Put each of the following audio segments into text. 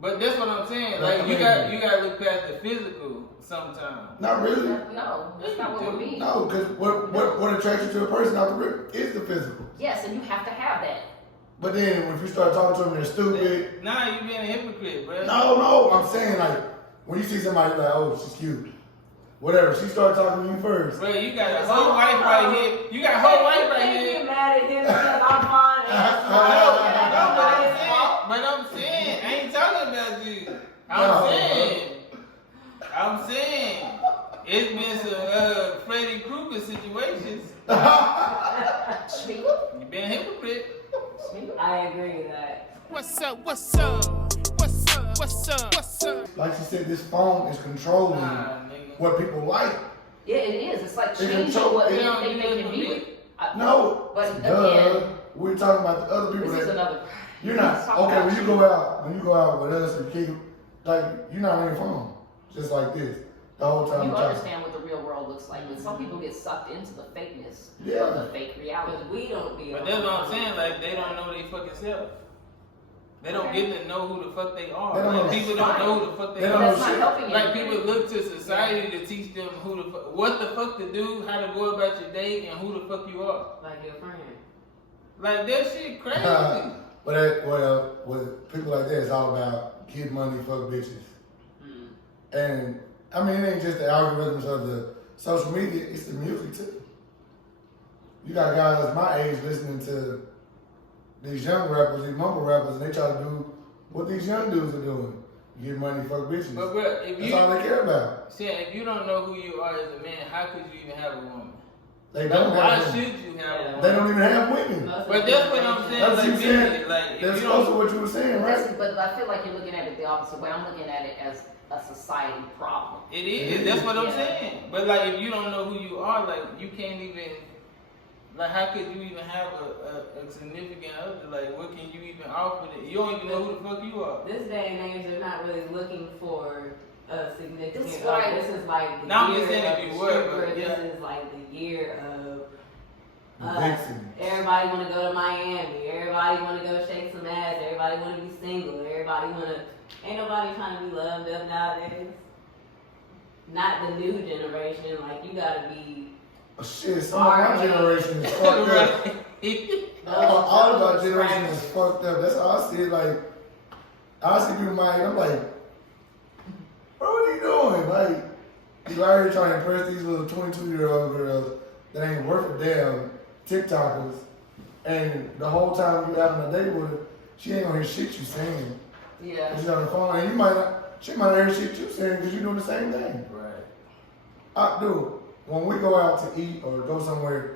But that's what I'm saying. Like you got to look past the physical sometimes. Not really. No, that's not what we mean. No, because what attracts you to a person out the rip is the physical. Yes, and you have to have that. But then if you start talking to them, they're stupid. Nah, you being a hypocrite, bro. No, I'm saying like when you see somebody like, oh, she's cute. Whatever, she started talking to you first. Bro, you got a whole wife right here. You got a whole wife right here. You get mad at him because I'm fine. But I'm saying, I ain't talking about you. I'm saying, it's been some Freddy Krueger situations. You been a hypocrite. I agree with that. What's up? Like she said, this phone is controlling what people like. Yeah, it is. It's like changing what they make you be. No, but again, we're talking about the other people this is that another. you're not. Okay, when you go out with us and keep, like you're not on your phone, just like this the whole time. You understand what the real world looks like, but some people get sucked into the fakeness of the fake reality. Because we don't be. But that's what I'm saying. Like they don't know they fucking self. They don't get to know who the fuck they are. People don't know who the fuck they are. That's not helping you. Like people look to society to teach them what the fuck to do, how to go about your day, and who the fuck you are. Like your friend. Like that shit crazy. With people like that, it's all about get money, fuck bitches. And I mean, it ain't just the algorithms of the social media; it's the music too. You got guys my age listening to these young rappers, these mumble rappers, and they try to do what these young dudes are doing. Get money, fuck bitches. But bro, that's all they care about. See, if you don't know who you are as a man, how could you even have a woman? They don't Why have should you have a woman? They don't even have women. But that's what I'm saying. That's what you saying. Like, That's also what you were saying, right? But I feel like you're looking at it the opposite way. I'm looking at it as a society problem. It is. That's what I'm saying. But like, if you don't know who you are, like, you can't even. Like, how could you even have a significant other? Like, what can you even offer? You don't even know who the fuck you are. This day and age, they're not really looking for a significant This is other. This is like the Now I'm year just saying of if you the were, stripper. but yeah. This is like the year of Vixen. everybody want to go to Miami. Everybody want to go shake some ass. Everybody want to be single. Everybody want to. Ain't nobody trying to be loved up nowadays. Not the new generation. Like you gotta be. Shit, some of my generation is fucked up. All of our generation is fucked up. That's how I see it. Like, I see people my age, I'm like, bro, what are you doing? Like, you out here trying to impress these little 22-year-old girls that ain't worth a damn TikTokers, and the whole time you having a date with her, she ain't gonna hear shit you saying. Yeah. She's on the phone, and she might not hear shit you saying because you doing the same thing. Right. Dude. When we go out to eat or go somewhere,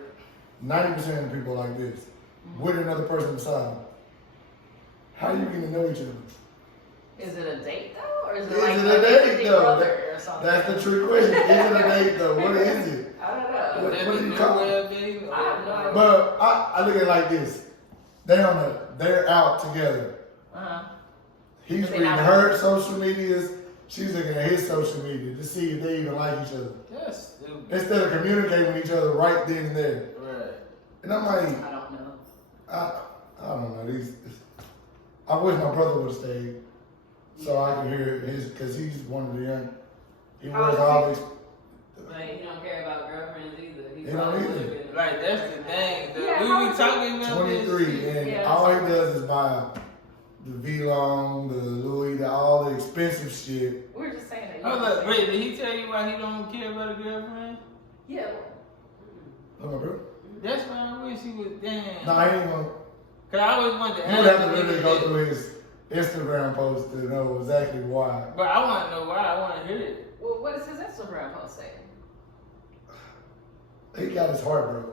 90% of people like this, with another person beside them. How are you getting to know each other? Is it a date though, or is it Is like it a date though? brother or something? That's the trick question. Is it a date though? What is it? I don't know. What do you call it? I have no idea. But I look at it like this. They're out together. He's reading her social medias. She's looking at his social media to see if they even like each other. That's stupid. Instead of communicating with each other right then and there. Right. And I'm like, I don't know. I don't know. I wish my brother would have stayed so I could hear his, because he's one of the young. He wears all these. But he don't care about girlfriends either. He don't either. Like, that's the thing. We talking about 23, and all he does is buy the V-Long, the Louis, all the expensive shit. We were just saying that. Oh, look, wait, did he tell you why he don't care about a girlfriend? Yeah. Oh, my bro. That's why I wish he was, damn. No, I ain't gonna. Cause I always wanted to You ask would have to him really if go he- through his Instagram post to know exactly why. But I want to know why. I want to hear it. Well, what does his Instagram post say? He got his heart broken.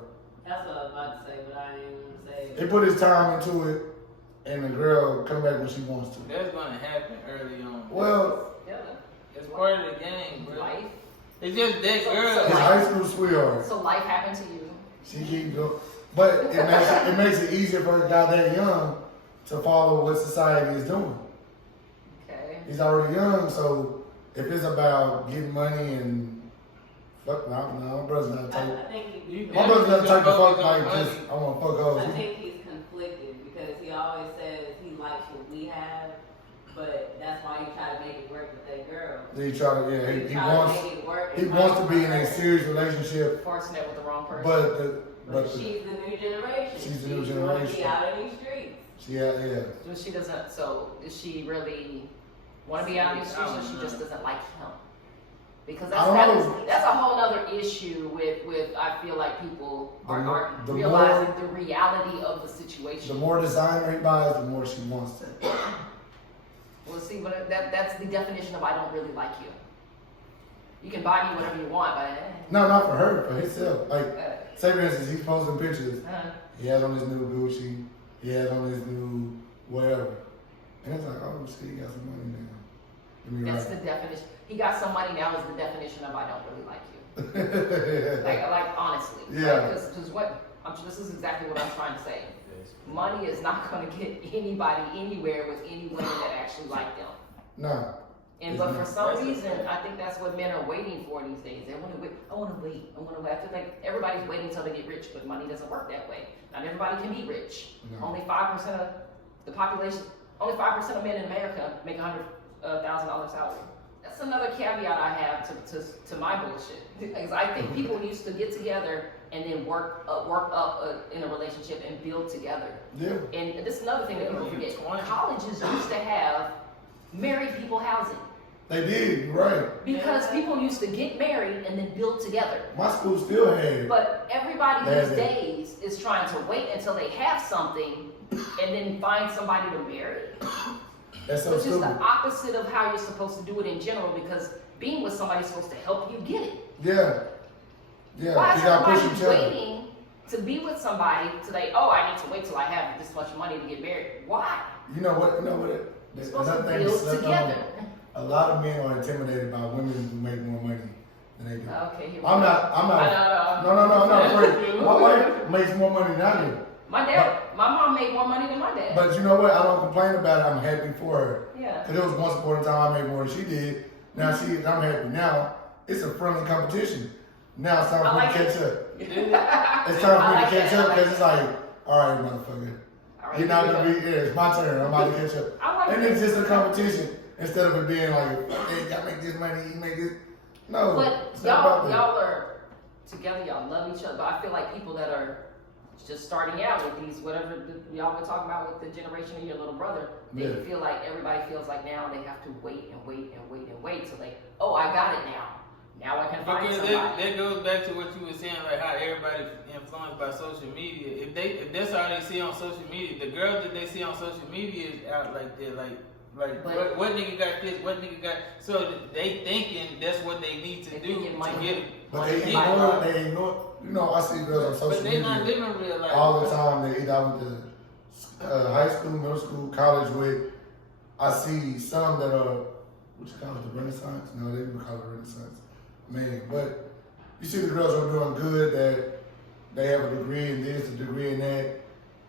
That's what I was about to say, but I ain't gonna say. He put his time into it, and the girl come back when she wants to. That's gonna happen early on. Well, Yeah. It's part of the game, bro. Life. It's just that So- girl. his high school sweetheart. So life happened to you. She keep going, but it makes it easier for a guy that young to follow what society is doing. Okay. He's already young, so if it's about getting money and fuck, no, my brother's not I type. think My brother's not type of fuck like just I want to fuck I hoes. think he's conflicted because he always says he likes what we have, but that's that's why you try to make it work with that girl. He try to, yeah, You he try wants, to make it work. he wants to be in a serious relationship, Forcing it with the wrong person. but she's the new generation. She's the new She wanna generation. be out in these streets. She doesn't. So does she really want to be out of these streets, or she just doesn't like him? Because that's a whole other issue with I feel like people aren't realizing the reality of the situation. The more designer he buys, the more she wants it. Well, see, but that's the definition of I don't really like you. You can buy me whatever you want, but No, not for her, for himself. Like, say for instance, he's posting pictures. He has on his new Gucci. He has on his new whatever. And it's like, oh shit, he got some money now. that's the definition. He got some money now is the definition of I don't really like you. like honestly. Yeah. Because this is exactly what I'm trying to say. Money is not going to get anybody anywhere with any women that actually like them. No. But for some reason, I think that's what men are waiting for these days. They want to wait. I want to wait. I feel like everybody's waiting until they get rich, but money doesn't work that way. Not everybody can be rich. No. Only 5% of the population, only 5% of men in America make $100,000 salary. That's another caveat I have to my bullshit. Because I think people used to get together and then work up in a relationship and build together. Yeah. And this is another thing that people forget. Colleges used to have married people housing. They did, right. Because people used to get married and then build together. My school still had it. But everybody these days is trying to wait until they have something and then find somebody to marry. That's so Which stupid. is the opposite of how you're supposed to do it in general, because being with somebody is supposed to help you get it. Yeah. Yeah. Why is You gotta push everybody each other. waiting to be with somebody today? Oh, I need to wait till I have this much money to get married. Why? You know what? You're supposed to Another thing build slept together. on. A lot of men are intimidated by women who make more money than they do. Okay, here we I'm go. not. No. I'm not afraid. My wife makes more money than I do. My mom made more money than my dad. But you know what? I don't complain about it. I'm happy for her. Yeah. Because it was once upon a time I made more than she did. Now I'm happy. Now it's a friendly competition. Now it's time for me to catch up. It's time for me to catch up because it's like, all right, motherfucker. You're not gonna be here. It's my turn. I'm about to catch up. And it's just a competition instead of it being like, hey, I make this money, you make this. No. But y'all are together. Y'all love each other. But I feel like people that are just starting out with these, whatever y'all were talking about with the generation of your little brother, they feel like everybody feels like now they have to wait till they, oh, I got it now. Now I can find somebody. That goes back to what you were saying, like how everybody's influenced by social media. If that's all they see on social media, the girls that they see on social media is out like that, what nigga got this, what nigga got, so they thinking that's what they need to do to get it. But they ignore. You know, I see girls on social media. But they're not living real life. All the time. They either I went to high school, middle school, college with. I see some that are, what you call it, the Renaissance? No, they didn't call it Renaissance. Man, but you see the girls are doing good, that they have a degree in this, a degree in that,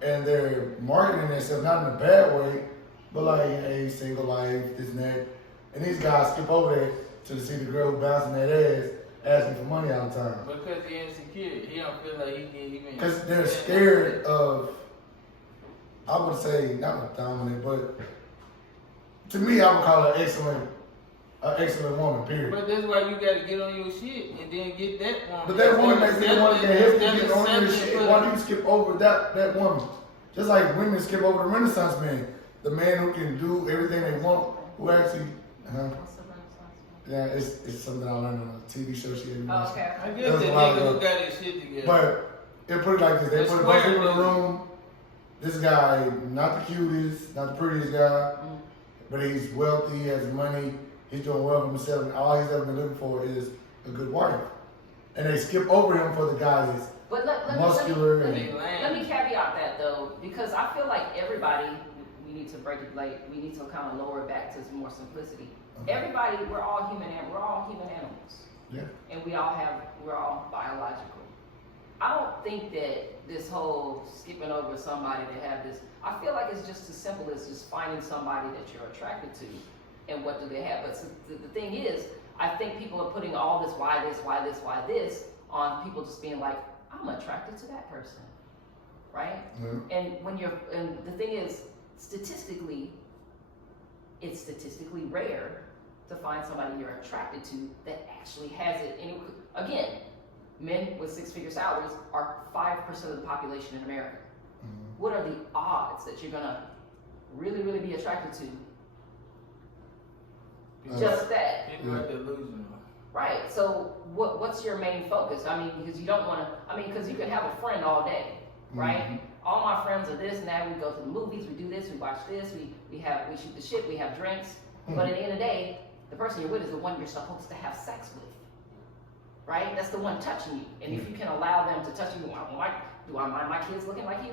and they're marketing themselves, not in a bad way, but like, hey, single life, this and that. And these guys skip over that to see the girl bouncing that ass, asking for money all the time. Because he's insecure. He don't feel like he can even. Because they're scared of, I would say, not dominant, but to me, I would call her an excellent woman, period. But that's why you gotta get on your shit and then get that woman. But that woman makes that woman can help you get on your shit. Why do you skip over that woman? Just like women skip over the Renaissance man. The man who can do everything they want, who actually, yeah, it's something I learned on a TV show she had. Okay. I guess the nigga who got his shit together. But it put it like this: they put a bunch of people in the room. This guy, not the cutest, not the prettiest guy, but he's wealthy, he has money, he's doing well for himself, and all he's ever been looking for is a good wife. And they skip over him for the guy that's muscular. Let me caveat that though, because I feel like everybody, we need to break it, like we need to kind of lower it back to more simplicity. Okay. Everybody, we're all human animals. Yeah. And we're all biological. I don't think that this whole skipping over somebody to have this, I feel like it's just as simple as just finding somebody that you're attracted to and what do they have. But the thing is, I think people are putting all this, why this, on people just being like, I'm attracted to that person, right? Mm-hmm. And the thing is, statistically, it's statistically rare to find somebody you're attracted to that actually has it. And again, men with six-figure salaries are 5% of the population in America. Mm-hmm. What are the odds that you're gonna really, really be attracted to? Just that. People are delusional. Right. So what's your main focus? I mean, because you don't want to. I mean, because you can have a friend all day, right? Mm-hmm. All my friends are this and that. We go to the movies. We do this. We watch this. We shoot the shit. We have drinks. Mm-hmm. But at the end of the day, the person you're with is the one you're supposed to have sex with, right? That's the one touching you. And if you can allow them to touch you, do I mind my kids looking like you?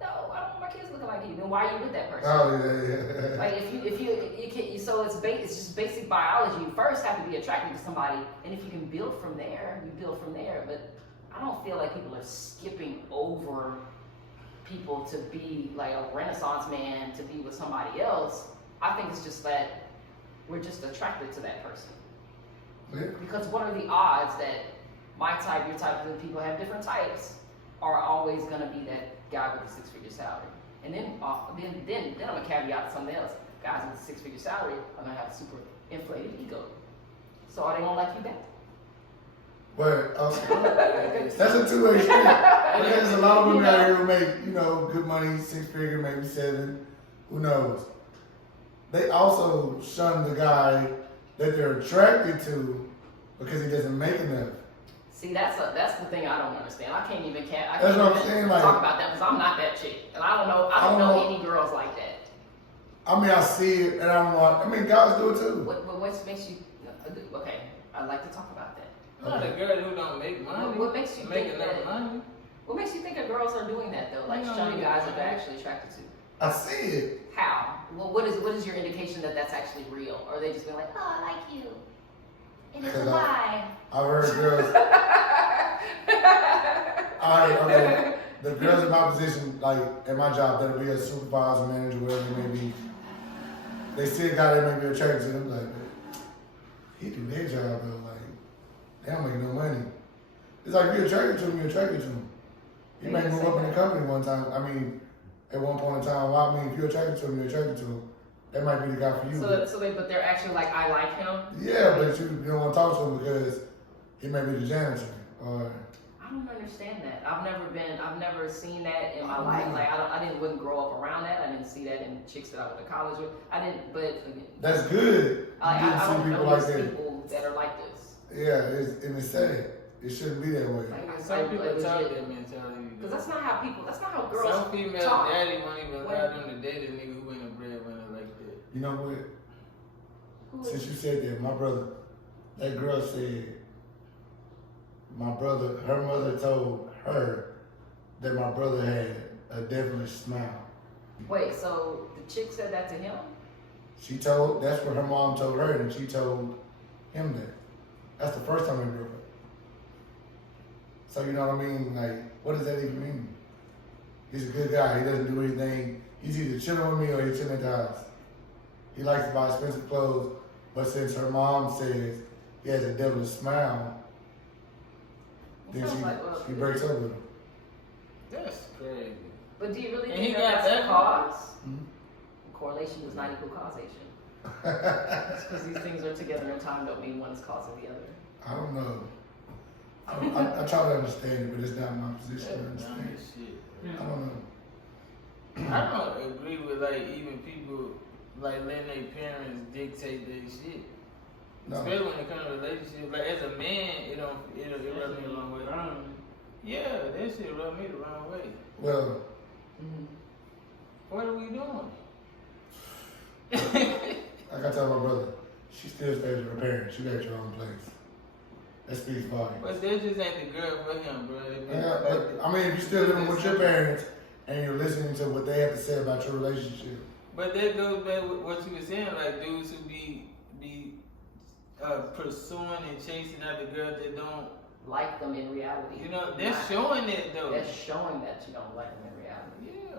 No, I don't want my kids looking like you. Then why are you with that person? Oh yeah. Like if you can, so it's just basic biology. You first have to be attracted to somebody, and if you can build from there, you build from there. But I don't feel like people are skipping over people to be like a Renaissance man to be with somebody else. I think it's just that we're just attracted to that person. Yeah. Because what are the odds that my type, your type, the people have different types, are always going to be that guy with a six-figure salary? And then I'm gonna caveat something else. Guys with a six-figure salary are gonna have a super inflated ego, so are they gonna like you back? But that's a two-way street. There's a lot of women out here who make, good money, six-figure, maybe seven, who knows. They also shun the guy that they're attracted to because he doesn't make enough. See, that's the thing I don't understand. I can't even That's what I'm saying, like, talk about that because I'm not that chick, and I don't know any girls like that. I mean, I see it, and I don't know. I mean, guys do it too. What makes you? Okay, I'd like to talk about that. Not a girl who don't make money. What makes you make think enough that? Money? What makes you think that girls are doing that though? Like You don't shunning need guys to that they're actually attracted to? I see it. How? Well, what is your indication that that's actually real? Or are they just being like, oh, I like you, and it's a lie? I've heard girls. Okay, the girls in my position, like at my job, that'll be a supervisor, manager, whatever it may be. They see a guy that may be attracted to them, like, he do their job though, like, they don't make no money. It's like, if you're attracted to him, you're attracted to him. He may move up in the company one time. I mean, at one point in time, well, I mean, if you're attracted to him, you're attracted to him. That might be the guy for you. But they're actually like, I like him. Yeah, but you don't want to talk to him because he may be the janitor, or. I don't understand that. I've never seen that in my life. Like wouldn't grow up around that. I didn't see that in chicks that I went to college with. I didn't, but again, that's good. I don't see know people like these that. people that are like this. Yeah, it's sad. It shouldn't be that way. Some people talk that mentality. Because that's not how girls Some female talk. daddy won't even allow them to date a nigga who ain't a breadwinner like that. You know what? Since you said that, my brother, that girl said, her mother told her that my brother had a devilish smile. Wait, so the chick said that to him? That's what her mom told her, and she told him that. That's the first time they broke up. So you know what I mean? Like, what does that even mean? He's a good guy. He doesn't do anything. He's either chilling with me or he's chilling at the house. He likes to buy expensive clothes, but since her mom says he has a devilish smile, then she breaks up with him. That's crazy. But do you really And think he got that's the that cause? Mhm. Correlation does not equal causation. Because these things are together in time don't mean one is causing the other. I don't know. I try to understand it, but it's not my position to That's dumb understand. as shit. I don't know. I don't agree with like even people like letting their parents dictate their shit. No. Especially when it comes to relationships. Like as a man, it rubs me the wrong way. Yeah, that shit rub me the wrong way. Well, What are we doing? like I tell my brother, she still stays with her parents. You got your own place. That speaks volumes. But that just ain't the girl for him, bro. Yeah, but I mean, if you're still living with your parents and you're listening to what they have to say about your relationship. But that goes back with what you were saying, like dudes who be pursuing and chasing after girls that don't Like them in reality. You know, they're showing it though. That's showing that you don't like them in reality.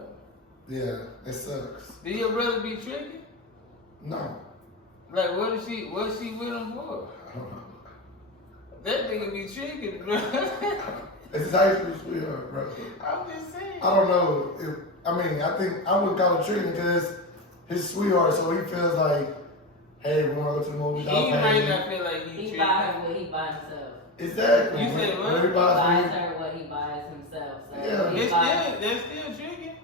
Yeah. Yeah, it sucks. Do your brother be tricky? No. Like what's she with him for? I don't know. That nigga be tricky, bro. It's his high school sweetheart, bro. I'm just saying. I don't know. I think I would call it tricking because his sweetheart, so he feels like, hey, we want to go to the movies. He might not feel like He he buy her tripping. what he buys himself. Exactly. You said what? When he He buys buys me, her what he buys himself. So Yeah. he buys- They're still tricking.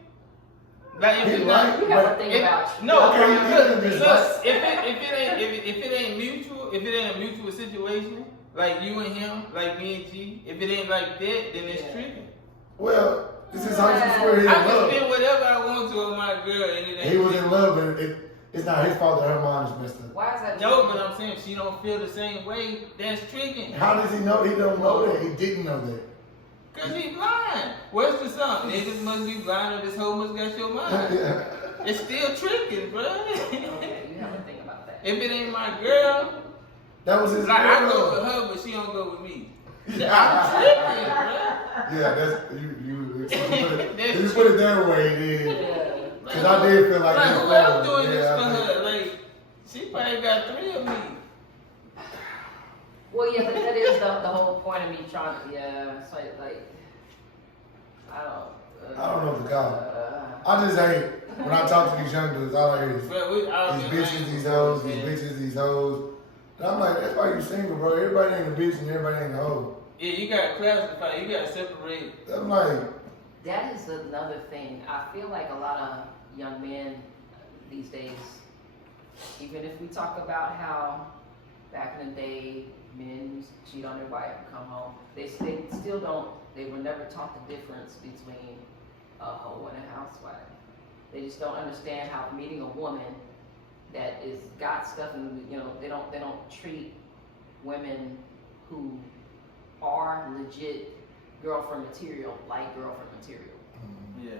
Like if he it's like, not, You have to but think if, about no, Okay, look, he is. look, if it ain't mutual, if it ain't a mutual situation, like you and him, like me and G, if it ain't like that, then it's Yeah. tricking. well, this is how you swear he I in can love. spend whatever I want to with my girl, and it ain't. He was in love, but it's not his fault that her mind is messed up. why is that? No, but I'm saying she don't feel the same way. That's tricking. How does he know? He don't know that. He didn't know that. Cause he blind. What's the song? Niggas must be blind, or this hoe must got your mind. Yeah. It's still tricking, bro. Okay, you have to think about that. If it ain't my girl, That was his like I girl. go with her, but she don't go with me. I'm tripping, bro. Yeah, that's you That's you put it that way, then. Yeah. Cause I did feel like who else doing this yeah, for I mean, her? Like, she probably got 3 of me. Well, yeah, that is the whole point of me trying to, yeah, it's like, I I don't know the God. I just hate when I talk to these young dudes. All I hear is But we all these been bitches, like- these hoes, these bitches, these hoes. And I'm like, that's why you single, bro. Everybody ain't a bitch and everybody ain't a hoe. Yeah, you gotta classify, you gotta separate. I'm like, That is another thing. I feel like a lot of young men these days, even if we talk about how back in the day, men used to cheat on their wife and come home, they still don't, they were never taught the difference between a hoe and a housewife. They just don't understand how meeting a woman that is got stuff and, you know, they don't treat women who are legit girlfriend material like girlfriend material. Yeah.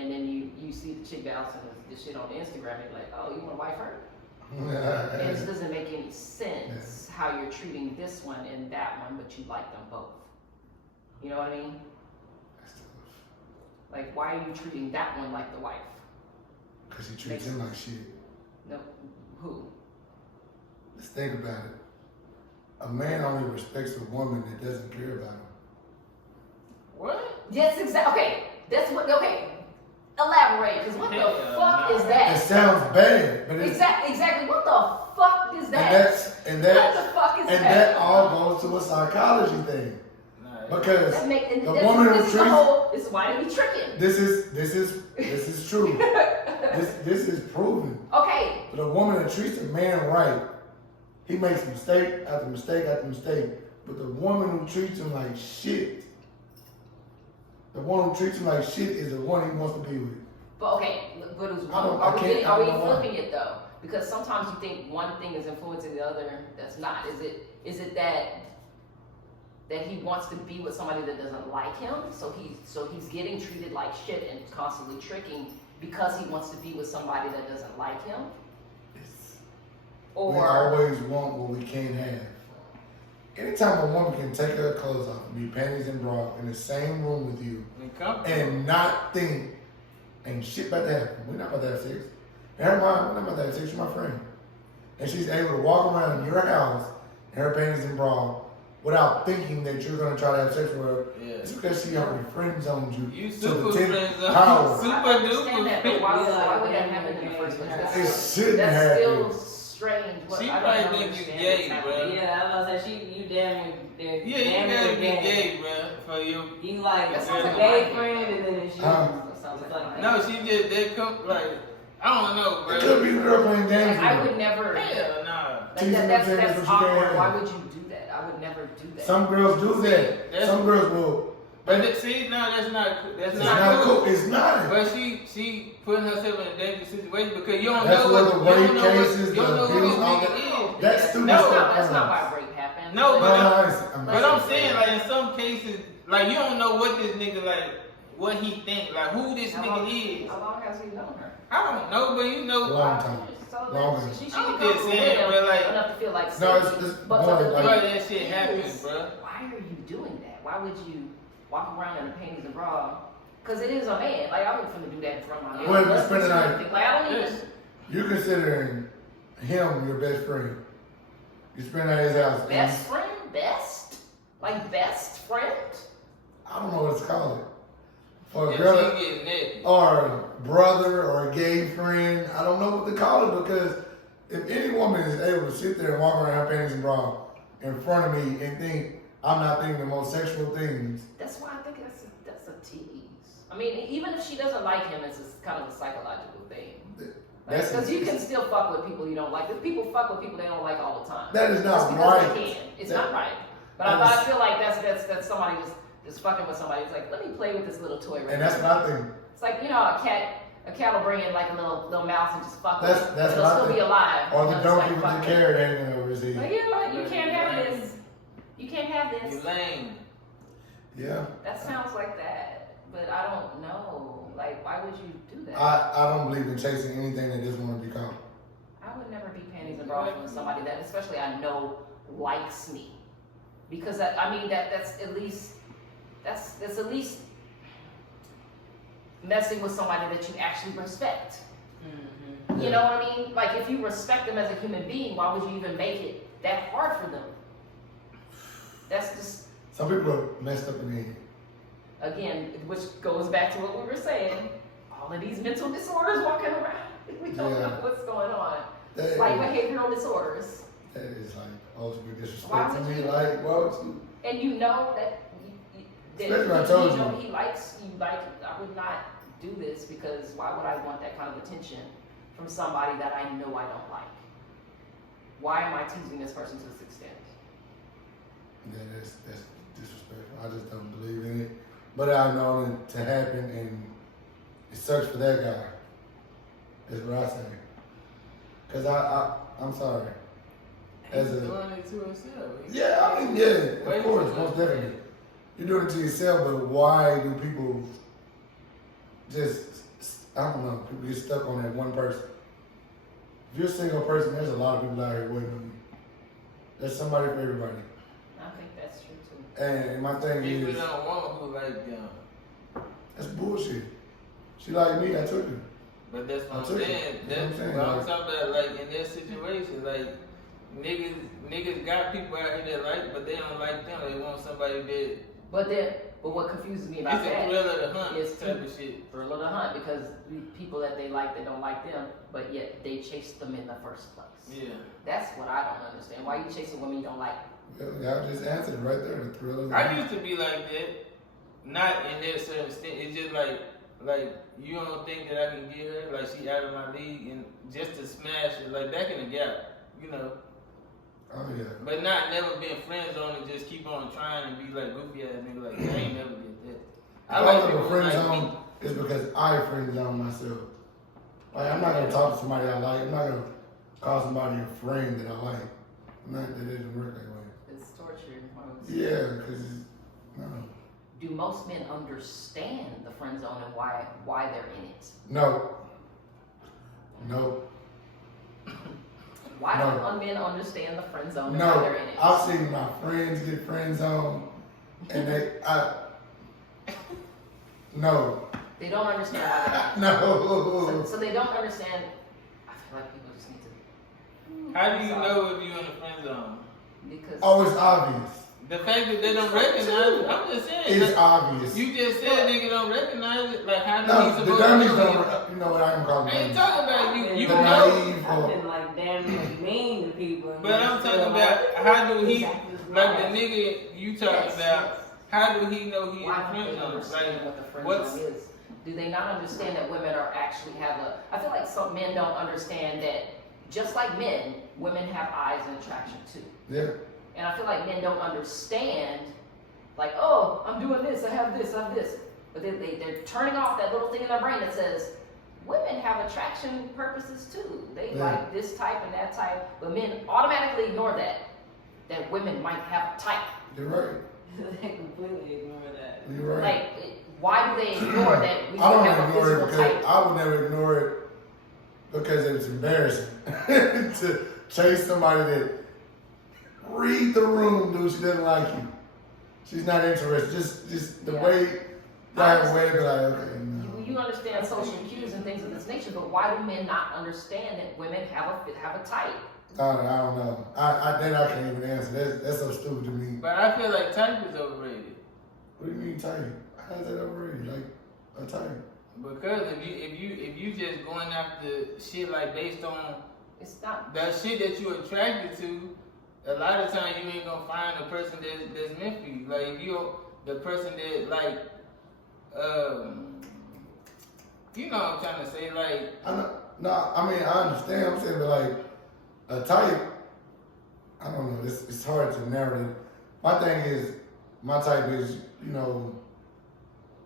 And then you see the chick bouncing this shit on Instagram and you're like, oh, you want to wife her? And it just doesn't make any sense how you're treating this one and that one, but you like them both. You know what I mean? Like, why are you treating that one like the wife? cause he treats him like shit. No, who? Let's think about it. A man only respects a woman that doesn't care about him. What? Yes, exactly. Okay, that's what. Okay, elaborate. Because what the Hell fuck no. is It that? sounds bad, but it's Exactly. What the fuck is that? and What that the fuck is and that? that all goes to a psychology thing. Nah, Because And the woman who this is the treats whole. This is why they be tricking. this is true. This is proven. Okay, But a woman that treats a man right, he makes mistake after mistake after mistake. But the woman who treats him like shit, the one who treats him like shit is the one he wants to be with. but okay, but I don't- are I we can't- getting, I are we don't know why. flipping it though? Because sometimes you think one thing is influencing the other. That's not. Is it that he wants to be with somebody that doesn't like him, so he's getting treated like shit and constantly tricking because he wants to be with somebody that doesn't like him? We Or always want what we can't have. Anytime a woman can take her clothes off and be panties and bra in the same room with you and not think, ain't shit about to happen. We're not about to have sex. In her mind, we're not about to have sex. She's my friend. And she's able to walk around your house in her panties and bra without thinking that you're going to try to have sex with her. Yeah. It's because she already friend zoned you. You to super the 10th friend zone. power. Super I understand that, but duper. why would that happen in the first place? It shouldn't That's happen. still strange. She I don't probably think understand you what's gay, happening. bro. Yeah, I was about to say you damn near Yeah, you damn gotta near be gay, bro, for you. You like That a sounds like gay mine. friend and then it's you. That sounds It's like mine. No, she just they come like I don't know, bro. It could be the girl playing games Like, I with would never. Hell nah. Like, Teasing that's them, saying that's what you awkward. can't Why have. would you do that? I would never do that. Some girls do that. That's- Some girls will. But see, no, that's not It's not not cool. cool. It's not. But she putting herself in a dangerous situation because you don't That's know where what the you don't rape know what cases, you don't know the who this abuse, all nigga that. is. That stupid No, stuff. That's not why rape happened. No, but No, I'm saying like in some cases, like you don't know what this nigga like, what he think, like who this nigga is. How long has he known her? I don't know, but you know. Long time. So Longer. she should I'm be just comfortable saying, with him bro, like- enough to feel like No, safety. it's But more the like- Bro, thing that shit happens, is, bro. why are you doing that? Why would you walk around in a panties and bra? Because it is a man. Like I wouldn't finna do that in front of my man. Well, if you spend the night- Like I don't even. Yes. You considering him your best friend. You spend at his house. and Best friend? Best? Like best friend? I don't know what it's called. for a If girl she get naked. or a brother or a gay friend. I don't know what to call it because if any woman is able to sit there and walk around her panties and bra in front of me and think I'm not thinking the most sexual things. That's why I think that's a tease. I mean, even if she doesn't like him, it's kind of a psychological thing. Because you can still fuck with people you don't like. If people fuck with people they don't like all the time. That is not just because right. They can. It's not right. But I feel like that's somebody just fucking with somebody. It's like, let me play with this little toy right And that's what I think. It's like, you know, a cat will bring in like a little mouse and just fuck with it. That's It'll what I still think. be alive. Or the It's donkey like, with the fuck carrot hanging over his head. Like, you know what? You can't have this. You can't have You this. lame. Yeah. That sounds like that, but I don't know. Like, why would you do that? I don't believe in chasing anything that doesn't want to become. I would never be panties and bras with somebody that, especially I know, likes me, because I mean that's at least messing with somebody that you actually respect. Mm-hmm. You know what I mean? Like if you respect them as a human being, why would you even make it that hard for them? That's just Some people are messed up in the head. again, which goes back to what we were saying. All of these mental disorders walking around. We don't know what's going on. That Like is- behavioral disorders. That is like ultimate Why disrespect to would me. you- Like, well, And you know that, Especially when I told you know you. he likes you. Like, I would not do this because why would I want that kind of attention from somebody that I know I don't like? Why am I teasing this person to this extent? that's disrespectful. I just don't believe in it. But I know it to happen, and it sucks for that guy. That's what I say. Cause I'm sorry. He's As a doing it to himself. yeah, I mean yeah, of course, most definitely. You're doing it to yourself, but why do people just I don't know? People get stuck on that one person. If you're a single person, there's a lot of people out here waiting on you. There's somebody for everybody. I think that's true too. And my thing People is, don't want who like them. that's bullshit. She like me, I took her. But that's what I I'm took it. saying. That's what I'm That's saying, what I'm like- talking about. Like in that situation, like niggas got people out here that like, but they don't like them. They want somebody that But what confuses me about it's a that thrill of the hunt is type of shit. thrill of the hunt because people that they like, they don't like them, but yet they chase them in the first place. Yeah. That's what I don't understand. Why are you chasing women you don't like? Well, y'all just answered it right there. The thrill of the I used to be like that, not in that certain extent. It's just like you don't think that I can get her, like she out of my league, and just to smash it, like back in the gap, you know. Oh yeah. But not never been friends on and just keep on trying and be like goofy ass nigga. Like I ain't never did that. I I like like people a friend like zone me. is because I friend zone myself. Like I'm not gonna talk to somebody I like. I'm not gonna call somebody a friend that I like. That doesn't work that way. It's torture. Yeah, because no, Do most men understand the friend zone and why they're in it? no. Why No. don't men understand the friend zone and why they're in it? I've seen my friends get friend zone, and no, They don't understand why they're in it. no. So they don't understand. I feel like people just need to. How do you know if you in the friend zone? Because Oh, it's obvious. The fact that they don't recognize it, I'm just saying. It's like, obvious. you just said nigga don't recognize it. Like how do No, he the supposed dummies to know? don't. You know what I'm calling I ain't dummies. talking about you. You The know. naive I've or been like damn near mean to people. But I'm talking about how do he, like the nigga you talking about, how do he know he in why the don't friend they zone? understand Like, what the friend what's, zone is? Do they not understand that women are actually have a? I feel like some men don't understand that just like men, women have eyes and attraction too. yeah. And I feel like men don't understand, like, oh, I'm doing this, I have this, I have this. But they're turning off that little thing in their brain that says, women have attraction purposes too. They Yeah. like this type and that type. But men automatically ignore that women might have a type. You're right. They completely ignore that. You're right. Like, why do they ignore that we I don't have a ignore it physical because type? I would never ignore it because it's embarrassing to chase somebody that read the room, dude. She doesn't like you. She's not interested. Just the Yeah. way that way, but like okay. No. You understand social cues and things of this nature, but why do men not understand that women have a type? I don't know. I can't even answer. That's so stupid to me. but I feel like type is overrated. What do you mean type? How's that overrated? Like A type. Because if you just going after shit like based on It's not. that shit that you attracted to, a lot of times you ain't gonna find a person that's meant for you. Like if you the person that like you know what I'm trying to say, like I mean I understand what I'm saying, but like a type, I don't know, it's hard to narrow it. My thing is, my type is, you know,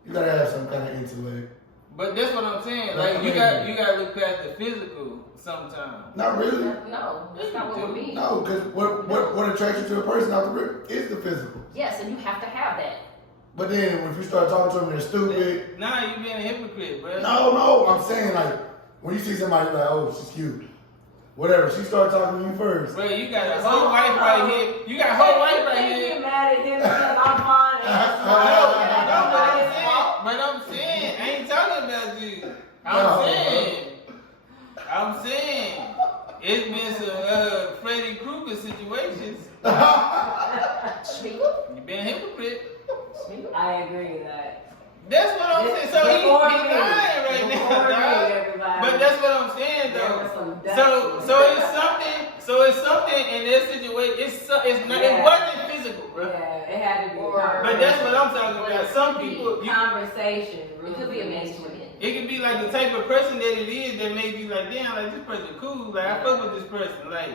you gotta have some kind of intellect. but that's what I'm saying. Like you gotta look past the physical sometimes. Not really. No, that's not what we mean. No, because what attracts you to a person out the rip is the physical. Yes, and you have to have that. But then if you start talking to them, they're stupid. Nah, you being a hypocrite, bro. No, I'm saying like when you see somebody you're like, oh, she's cute. Whatever, she started talking to you first. Bro, you got a whole wife right here. You got a whole wife right You here. get mad at him because I'm fine. But I'm saying, I ain't talking about you. I'm saying, it's been some Freddy Krueger situations. You been a hypocrite. I agree with that. That's what I'm saying. So he lying right now, dog. Everybody. But that's what I'm saying, though. So it's something in this situation. It wasn't physical, bro. Yeah, it had to be. But that's what I'm talking about. Some people, Conversation. It could be a means to an end. it could be like the type of person that it is that may be like, damn, like this person cool. Like I fuck with this person. Like,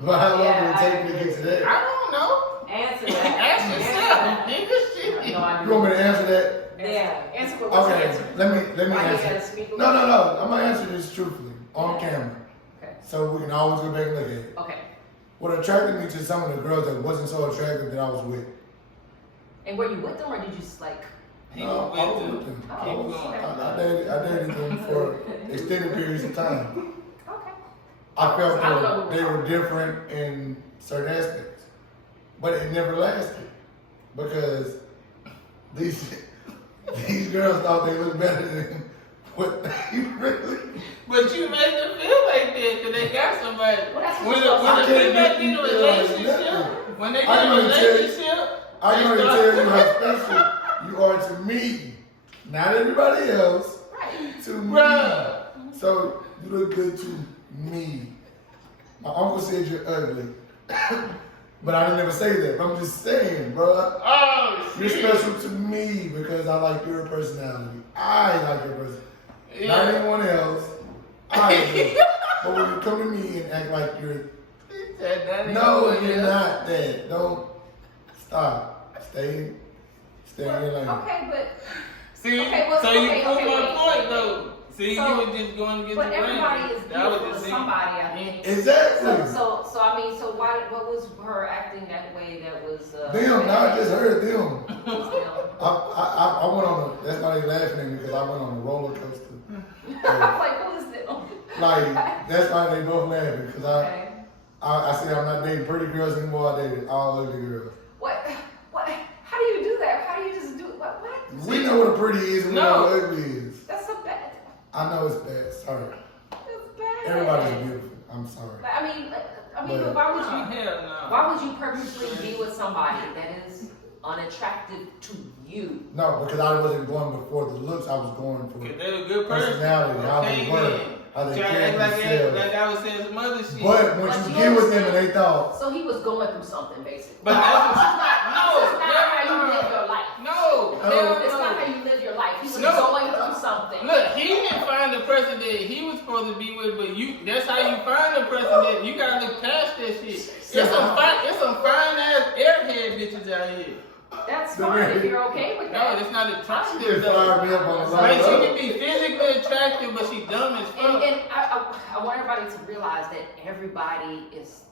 Well, how long did it take me to get to that? I don't know. Answer that. Ask yourself, nigga. Shit. No, I You want me to answer that? Yeah. Answer what was the Okay, answer. let me Why you answer. gotta speak No, I'm gonna answer this truthfully on camera, Okay. so we can always go back and look at it. Okay. What attracted me to some of the girls that wasn't so attractive that I was with. And were you with them or did you just like? He No, was I was with with them. them. Keep going. I dated them for extended periods of time. Okay. I felt I don't know who they we're were talking different in certain aspects, but it never lasted because these girls thought they looked better than what they really. But you made them feel like that because they got somebody. Well, that's When what a I female can't get in a make you feel like relationship, nothing. when they I get in a can tell you- relationship, I can they only start- tell you how special you are to me, not everybody else. Right. To me. Bruh. So you look good to me. My uncle said you're ugly. But I didn't never say that. I'm just saying, bro. Oh, You're shit. special to me because I like your personality. I like your personality. Not Yeah. anyone else. I do. But when you come to me and act like you're no, you're not that. Don't stop. Stay in your lane. Okay, but See, Okay, well, so you okay, proved okay, my wait, point wait, though. See, So- you were just going against but the everybody grain. is That was beautiful just to it. somebody, I think. Exactly. So I mean, so what was her acting that way? That was Them, not just her, them. was them. I went on a, that's why they laughing at me because I went on a roller coaster. I'm like, who is them? Like, that's why they both laughing because Okay. I said I'm not dating pretty girls anymore, I dated all ugly girls. What? How do you do that? How do you just do it? What? We know what a pretty is and we know No. what ugly is. That's so bad. I know it's bad, sorry. That's bad. Everybody's beautiful, I'm sorry. But I mean, But- but why would Oh, you? hell no. Why would you purposely be with somebody that is unattractive to you? No, because I wasn't going before the looks, I was going for Because they're a good person. personality, how they Okay, work, then. how they Try to carry act like themselves. like I was saying some other shit. But when But you you get with them and understand- they thought, So he was going through something, basically. But that's This is not how you live your life. No, hell It's not no. how you live your life. He was No. going through something. Look, he didn't find the person that he was supposed to be with, but that's how you find the person that you gotta look past that shit. It's some fine ass airhead bitches out here. That's fine if you're okay with No, that. it's not she attractive just though. fired me up on the Like she line. can be physically attractive, but she dumb as fuck. And I want everybody to realize that everybody is,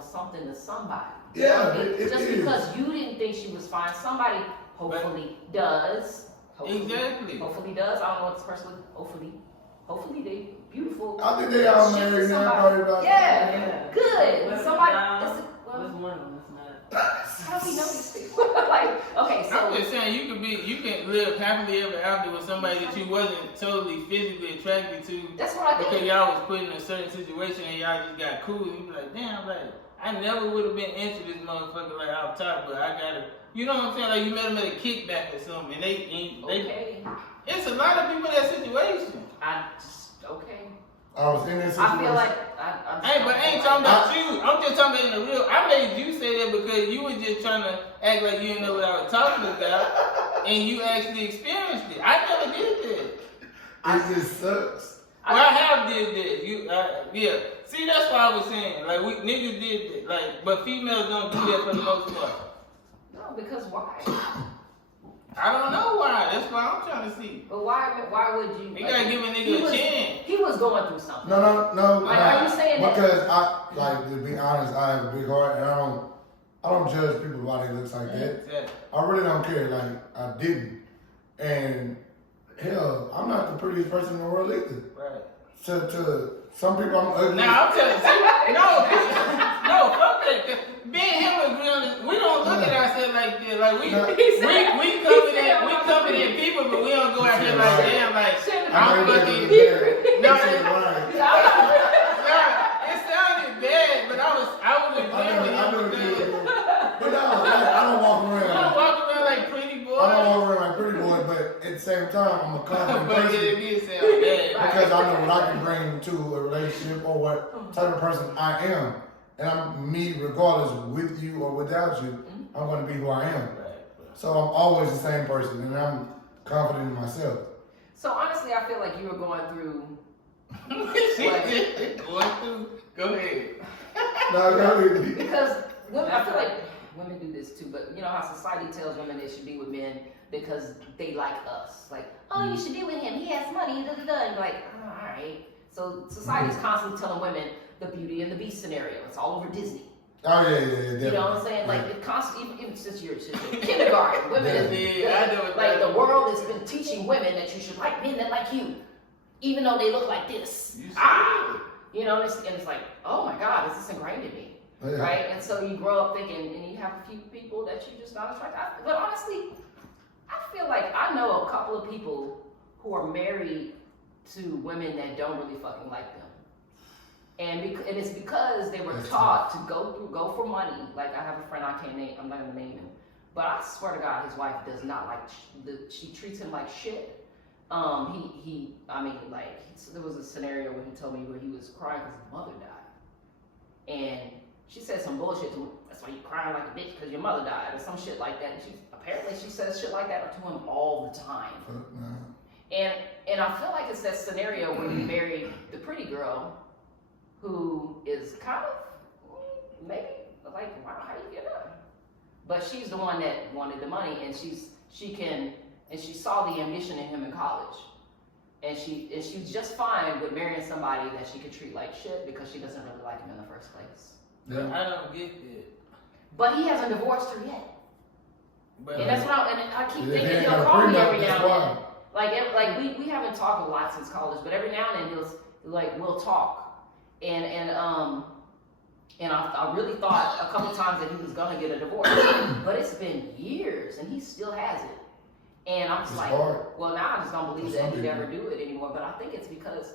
something to somebody. Yeah, I mean, it just is. because you didn't think she was fine, somebody hopefully does. Exactly. Hopefully does. I don't know what this person looks. Hopefully they beautiful. I think they all Shit to married now, somebody. probably about Yeah. Good. What's Somebody. down? Well, What's one of them? It's not. how do we know these people? Okay, so. I'm just saying you can live happily ever after with somebody that you wasn't totally physically attracted to That's what I because think. y'all was put in a certain situation and y'all just got cool and you be like, damn, like I never would have been into this motherfucker like off top, but I gotta, you know what I'm saying? Like you met him at a kickback or something and they Okay. It's a lot of people in that situation. Okay. I was in that situation. I feel like Hey, but I ain't talking about you. I'm just talking about in the real. I made you say that because you were just trying to act like you didn't know what I was talking about, and you actually experienced it. I never did that. It just sucks. Well, I have did that. Yeah. See, that's what I was saying. Like, we niggas did that. Like, but females don't do that for the most part. No, because why? I don't know why. That's what I'm trying to see. But why would you? You gotta give a nigga a chance. He was going through something. No. Like, are you saying that? Because to be honest, I have a big heart, and I don't judge people by their looks like that. Yeah. I really don't care. Like, I didn't. And hell, I'm not the prettiest person in the world either. Right. To some people, I'm ugly. Now I'm telling you, no, fuck that. Me and him agree on this. We don't look at ourselves like that. Like we coming at people, but we don't go out here like damn, like I'm fucking. No, it sounded bad, but I was agreeing. But no, I don't walk You around. don't walk around like pretty boy. I don't walk around like pretty boy, but at the same time, I'm a confident But person. it did sound bad. Because I know what I can bring to a relationship or what type of person I am. And I'm me regardless with you or without you, I'm going to be who I am. So I'm always the same person and I'm confident in myself. So honestly, I feel like you were going through. Go ahead. No, Because women, I feel like women do this too, but you know how society tells women they should be with men because they like us. Like, oh, you should be with him. He has money. And you're like, oh, all right. So society's constantly telling women the Beauty and the Beast scenario. It's all over Disney. Oh yeah, definitely. You know what I'm saying? Like it constantly, even since you're in kindergarten, women, like the world has been teaching women that you should like men that like you, even though they look like this. You know, and it's like, oh my God, is this ingrained in me? Yeah. Right? And so you grow up thinking, and you have a few people that you just not attracted. But honestly, I feel like I know a couple of people who are married to women that don't really fucking like them. And it's because they were taught to go for money. Like I have a friend I can't name, I'm not gonna name him, but I swear to God, his wife does not like. She treats him like shit. There was a scenario where he told me where he was crying because his mother died, and she said some bullshit to him. That's why you crying like a bitch because your mother died, or some shit like that. And she says shit like that to him all the time. And I feel like it's that scenario where you marry the pretty girl, who is kind of maybe like, wow, how you get her? But she's the one that wanted the money, and she saw the ambition in him in college, and she's just fine with marrying somebody that she could treat like shit because she doesn't really like him in the first place. Yeah. I don't get it. But he hasn't divorced her yet. But and that's what I keep thinking. He'll call me every now and then. Like we haven't talked a lot since college, but every now and then we'll talk. And I really thought a couple times that he was gonna get a divorce, but it's been years and he still has it. And I'm just well, now I just don't believe that he'd ever do it anymore. But I think it's because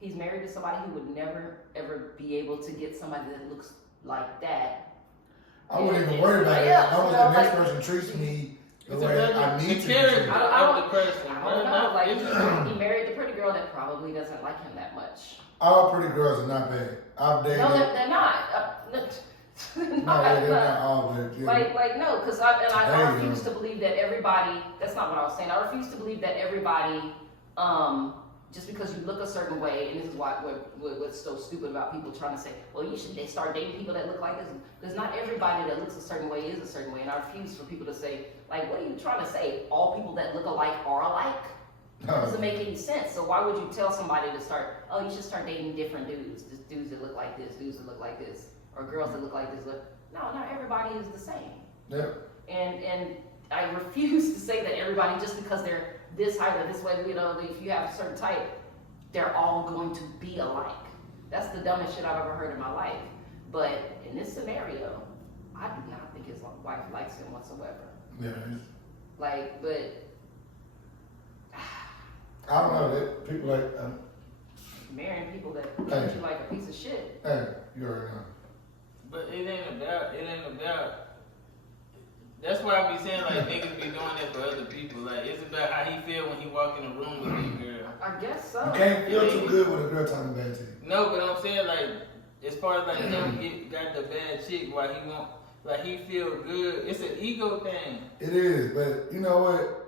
he's married to somebody who would never ever be able to get somebody that looks like that. I wouldn't even worry about it. I want the next person treats me the way I need to be treated. I don't know. Like he married the pretty girl that probably doesn't like him that much. All pretty girls are not bad. I've dated. No, they're not. They're not all bad. Yeah. Like no, because I refuse to believe that everybody. That's not what I was saying. I refuse to believe that everybody, just because you look a certain way, and this is what's so stupid about people trying to say, well, they start dating people that look like this. Because not everybody that looks a certain way is a certain way, and I refuse for people to say, like, what are you trying to say? All people that look alike are alike. It doesn't make any sense. So why would you tell somebody to start, oh, you should start dating different dudes, dudes that look like this, dudes that look like this, or girls that look like this. No, not everybody is the same. Yeah. And I refuse to say that everybody, just because they're this height or this way, you know, if you have a certain type, they're all going to be alike. That's the dumbest shit I've ever heard in my life. But in this scenario, I do not think his wife likes him whatsoever. Yeah. But I don't know that people like marrying people that treat you like a piece of shit. Hey, you already know. But it ain't about That's why I be saying like niggas be doing that for other people. Like it's about how he feel when he walk in the room with a girl. I guess so. You can't feel too good with a girl talking bad to you. No, but I'm saying like as far as like him got the bad chick while he want like he feel good. It's an ego thing. It is, but you know what?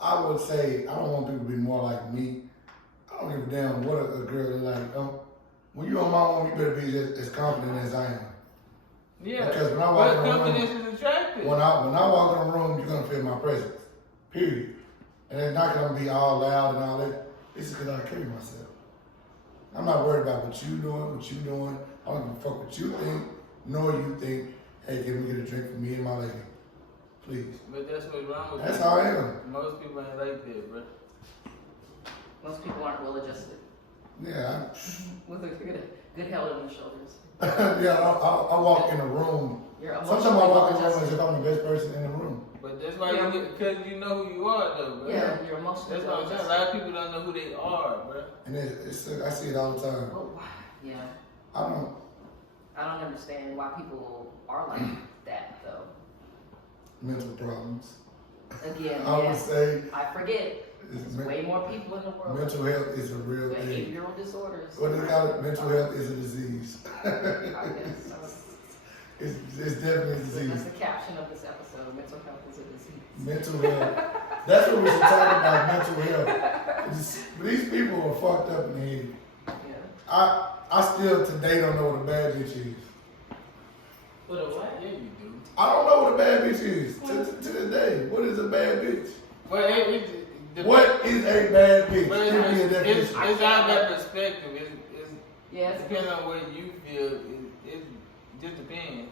I would say I don't want people to be more like me. I don't give a damn what a girl is like. When you on my own, you better be as confident as I am. Yeah. Because when I walk in the confidence room, is attractive. when I walk in the room, you're gonna feel my presence. Period. And it's not gonna be all loud and all that. It's just because I carry myself. I'm not worried about what you doing. I don't give a fuck what you think, nor you think, hey, can we get a drink for me and my lady? Please. But that's what's wrong with That's people. how I am. Most people ain't like that, bro. Most people aren't well adjusted. Yeah. With a good head on their shoulders. Yeah, I walk in a room. Sometimes I walk in a room as if I'm the best person in the room. But that's why because you know who you are, though, bro. Yeah, you're emotionally That's what I'm saying. A lot of people don't know who they are, bro. And I see it all the time. Oh, yeah. I don't. I don't understand why people are like that, though. Mental problems. Again, I would yes. say I forget. There's way more people in the world. mental health is a real thing. Behavioral disorders. What do they call it? Mental health is a disease. I guess so. It's definitely a That's disease. the caption of this episode. Mental health is a disease. Mental health. That's what we should talk about, mental health. These people are fucked up in the head. Yeah. I still today don't know what a bad bitch is. What a what? Yeah, you do. I don't know what a bad bitch is. To this day. What is a bad bitch? Well, What is a bad bitch? Well, Give me a it's definition. all about perspective. Yes. It depends on what you feel. It just depends.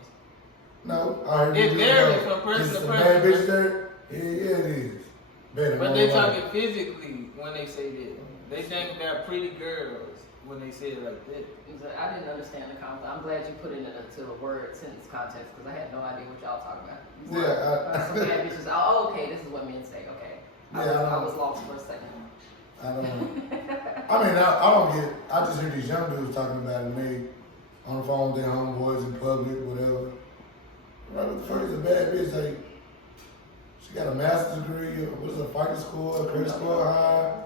No, I heard It you varies know, from person is to a person. bad bitch there? Yeah, it is. Better But know they why. talking physically when they say that. They think they're pretty girls when they say it like that. I didn't understand the concept. I'm glad you put it into a word sentence context because I had no idea what y'all talking about. Yeah, Some bad bitches. Oh, okay. This is what men say. Okay. I was lost for a second. I don't know. I mean, I don't get. I just hear these young dudes talking about it. Me on the phone with their homeboys in public, whatever. Right, what the fuck is a bad bitch? Like, she got a master's degree. What's her fighting score? Credit score high?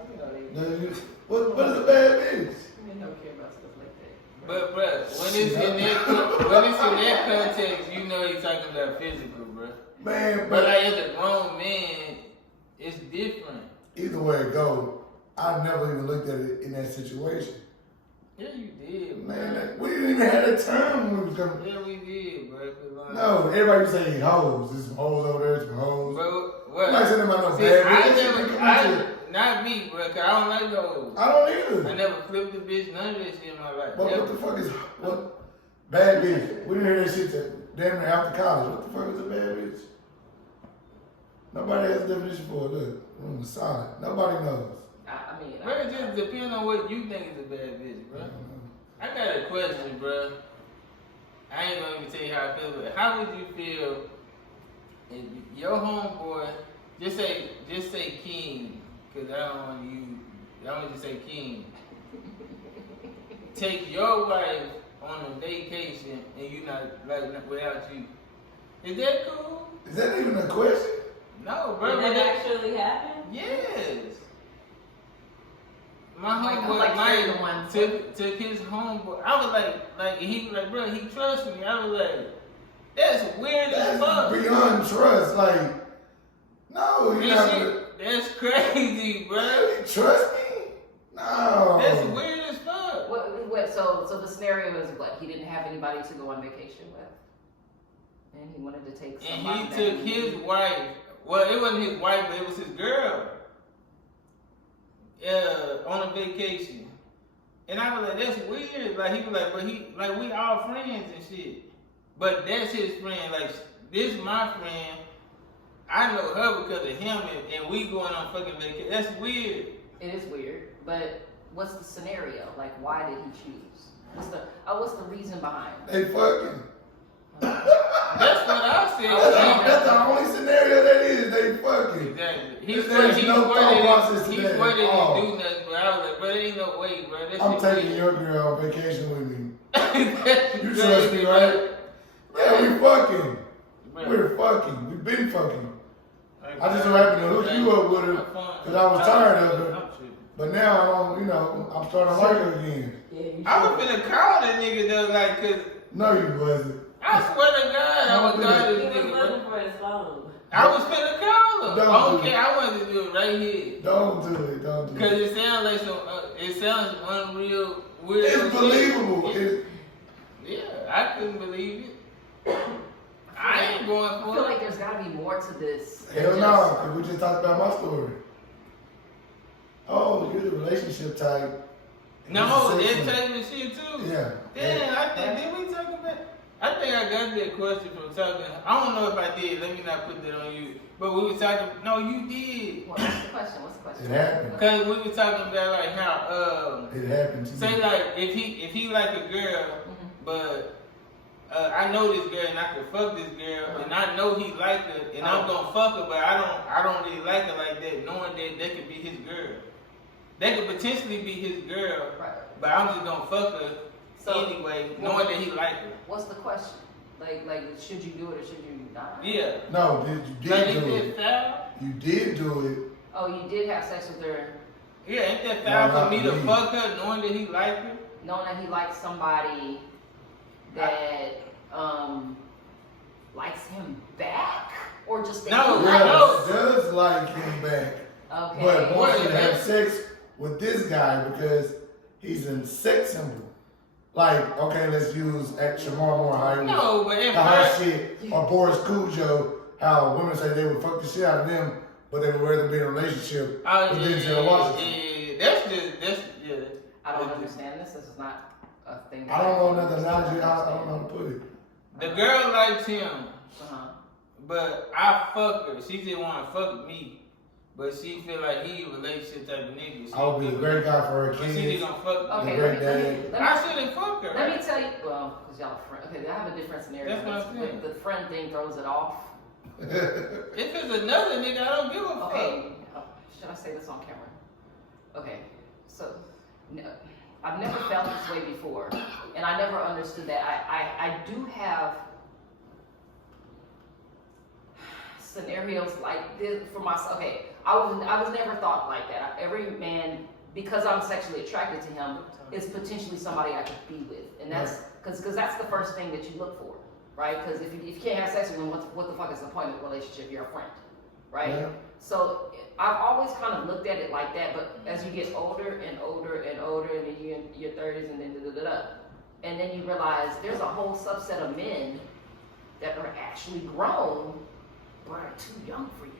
What is a bad bitch? Men don't care about stuff like that. But bruh, when it's in that context, you know he's talking about physical, bruh. Man, But like as a grown man, it's different. either way it go, I never even looked at it in that situation. Yeah, you did, Man, we didn't even have that term when we was coming. Yeah, we did, bro. No, everybody say hoes. There's some hoes over there, some hoes. Bro, what? I'm not saying about no See, bad bitch. not me, bro, cause I don't like those. I don't either. I never flipped a bitch, none of that shit in my life. But Never. what the fuck is what bad bitch? We didn't hear that shit till damn near after college. What the fuck is a bad bitch? Nobody has a definition for it. Look, room is silent. Nobody knows. I mean, Bro, it just depends on what you think is a bad bitch, bro. I got a question, bro. I ain't gonna even tell you how I feel, but how would you feel if your homeboy, just say King, cause I don't want you, I want you to say King, take your wife on a vacation and you not like without you. Is that cool? Is that even a question? No, bro. Did that actually happen? Yes. My Like, homeboy like Mike the one- took his homeboy. I was like he was like, bro, he trusts me. I was like, that's weird as fuck. That's beyond trust. Like, no, you're This not. shit, that's crazy, bro. You trust me? No. That's weird as fuck. So the scenario is what? He didn't have anybody to go on vacation with, and he wanted to take And somebody. he took his wife. Well, it wasn't his wife, but it was his girl. On a vacation. And I was like, that's weird. Like, he was like, we all friends and shit. But that's his friend. Like, this is my friend. I know her because of him, and we going on fucking vacation. That's weird. It is weird, but what's the scenario? Like, why did he choose? What's the reason behind it? They fucking. That's what I said. That's the only scenario that is. They fucking. Exactly. There's no thought process to He that swear they at all. didn't do nothing, but I was like, bro, there ain't no way, bro. That I'm shit taking weird. your girl on vacation with me. That's You trust me, crazy, right? Yeah, we fucking. We're fucking. We've been fucking. I just so happened to hook you up with her because I was tired of her. But now I don't, I'm starting to like her again. I was finna call that nigga though, like, cause. No, you wasn't. I swear to God, I was calling this nigga. Looking for his phone. I was finna call him. Don't do Okay, I wanted to do it right here. Don't do it. Don't do Cause it. it sounds like some, it sounds unreal, weird. It's believable. Yeah, I couldn't believe it. I ain't going I for feel it. like there's gotta be more to this. Hell no, because we just talked about my story. Oh, you're the relationship type. No, It's that sexy. type of shit too. Yeah. Damn, I think, did we talk about? I think I got that question from talking. I don't know if I did. Let me not put that on you. But we were talking. No, you did. What's the question? What's the question? It happened. Cause we were talking about like how It happened to say me. like if he like a girl, but I know this girl and I can fuck this girl and I know he like her and I'm gonna fuck her, but I don't really like her like that, knowing that could be his girl. That could potentially be his girl, Right. but I'm just gonna fuck her So, anyway, knowing that he like her. what's the question? Like, should you do it or should you not? Yeah. No, you Like, did ain't do that it. foul? You did do it. Oh, you did have sex with her, Yeah, ain't that foul No, for me to not me. fuck her knowing that he like her? knowing that he likes somebody that likes him back, or just that No, he no. likes? Does like him back, Okay. but wants you to have What? sex with this guy because he's a sex symbol. Like, okay, let's use Shamar Moore, how he was, No, but if the hot I, shit, or Boris Cujo, how women say they would fuck the shit out of them, but they would rather be in a relationship with Denzel Washington. that's I don't understand this. This is not a thing. I don't know another analogy. I don't know how to put it. The girl likes him, Uh-huh. but I fuck her. She just wanna fuck me, but she feel like he a relationship type of nigga. I would be a great guy for her But she just kids. gonna fuck me. Okay, Great let I me, shouldn't fuck her. let me tell you. Well, because y'all are friends. Okay, I have a different scenario. That's what I'm saying. The friend thing throws it off. If it's another nigga, I don't give a fuck. Okay, should I say this on camera? Okay, so no, I've never felt this way before, and I never understood that. I do have scenarios like this for myself. Okay, I was never thought like that. Every man, because I'm sexually attracted to him, is potentially somebody I could be with, and that's because that's the first thing that you look for, right? Because if you can't have sex with him, what the fuck is the point of the relationship? You're a friend, right? Yeah. So I've always kind of looked at it like that, but as you get older and older and older, and then you're in your 30s, and then and then you realize there's a whole subset of men that are actually grown but are too young for you.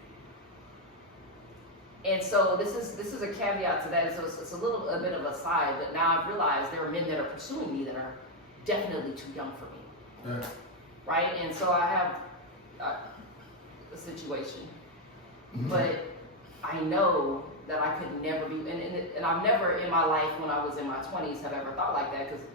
And so this is a caveat to that. So it's a bit of a side, but now I've realized there are men that are pursuing me that are definitely too young for me, Yeah. right? And so I have a situation. But I know that I could never be, and I've never in my life when I was in my 20s have ever thought like that, because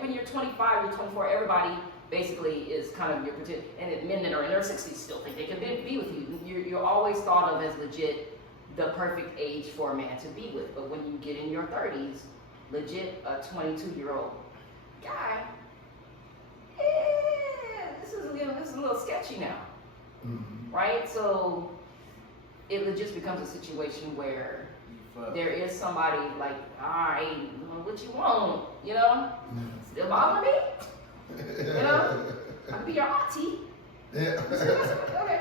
when you're 25, you're 24, everybody basically is kind of your potential, and men that are in their 60s still think they can be with you. You're always thought of as legit the perfect age for a man to be with, but when you get in your 30s, legit a 22-year-old guy, this is a little sketchy now, right? So it just becomes a situation where there is somebody like, all right, what you want, you know? Still bother me? You know? I can be your auntie. Yeah. Okay.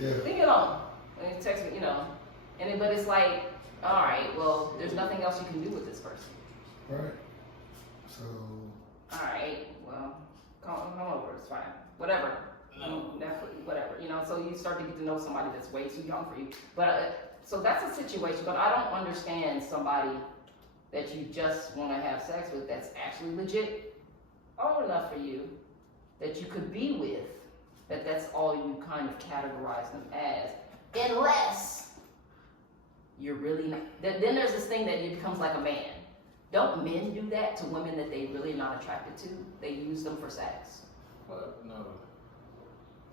Yeah. Leave it alone. And you text me, you know. But it's like, all right, well, there's nothing else you can do with this person. Right. So. All right, well, come over, it's fine. Whatever. Netflix, whatever, you know, so you start to get to know somebody that's way too young for you. But so that's a situation, but I don't understand somebody that you just want to have sex with that's actually legit old enough for you that you could be with, that's all you kind of categorize them as, unless you're really not. Then there's this thing that it becomes like a man. Don't men do that to women that they really not attracted to? They use them for sex. Fuck no.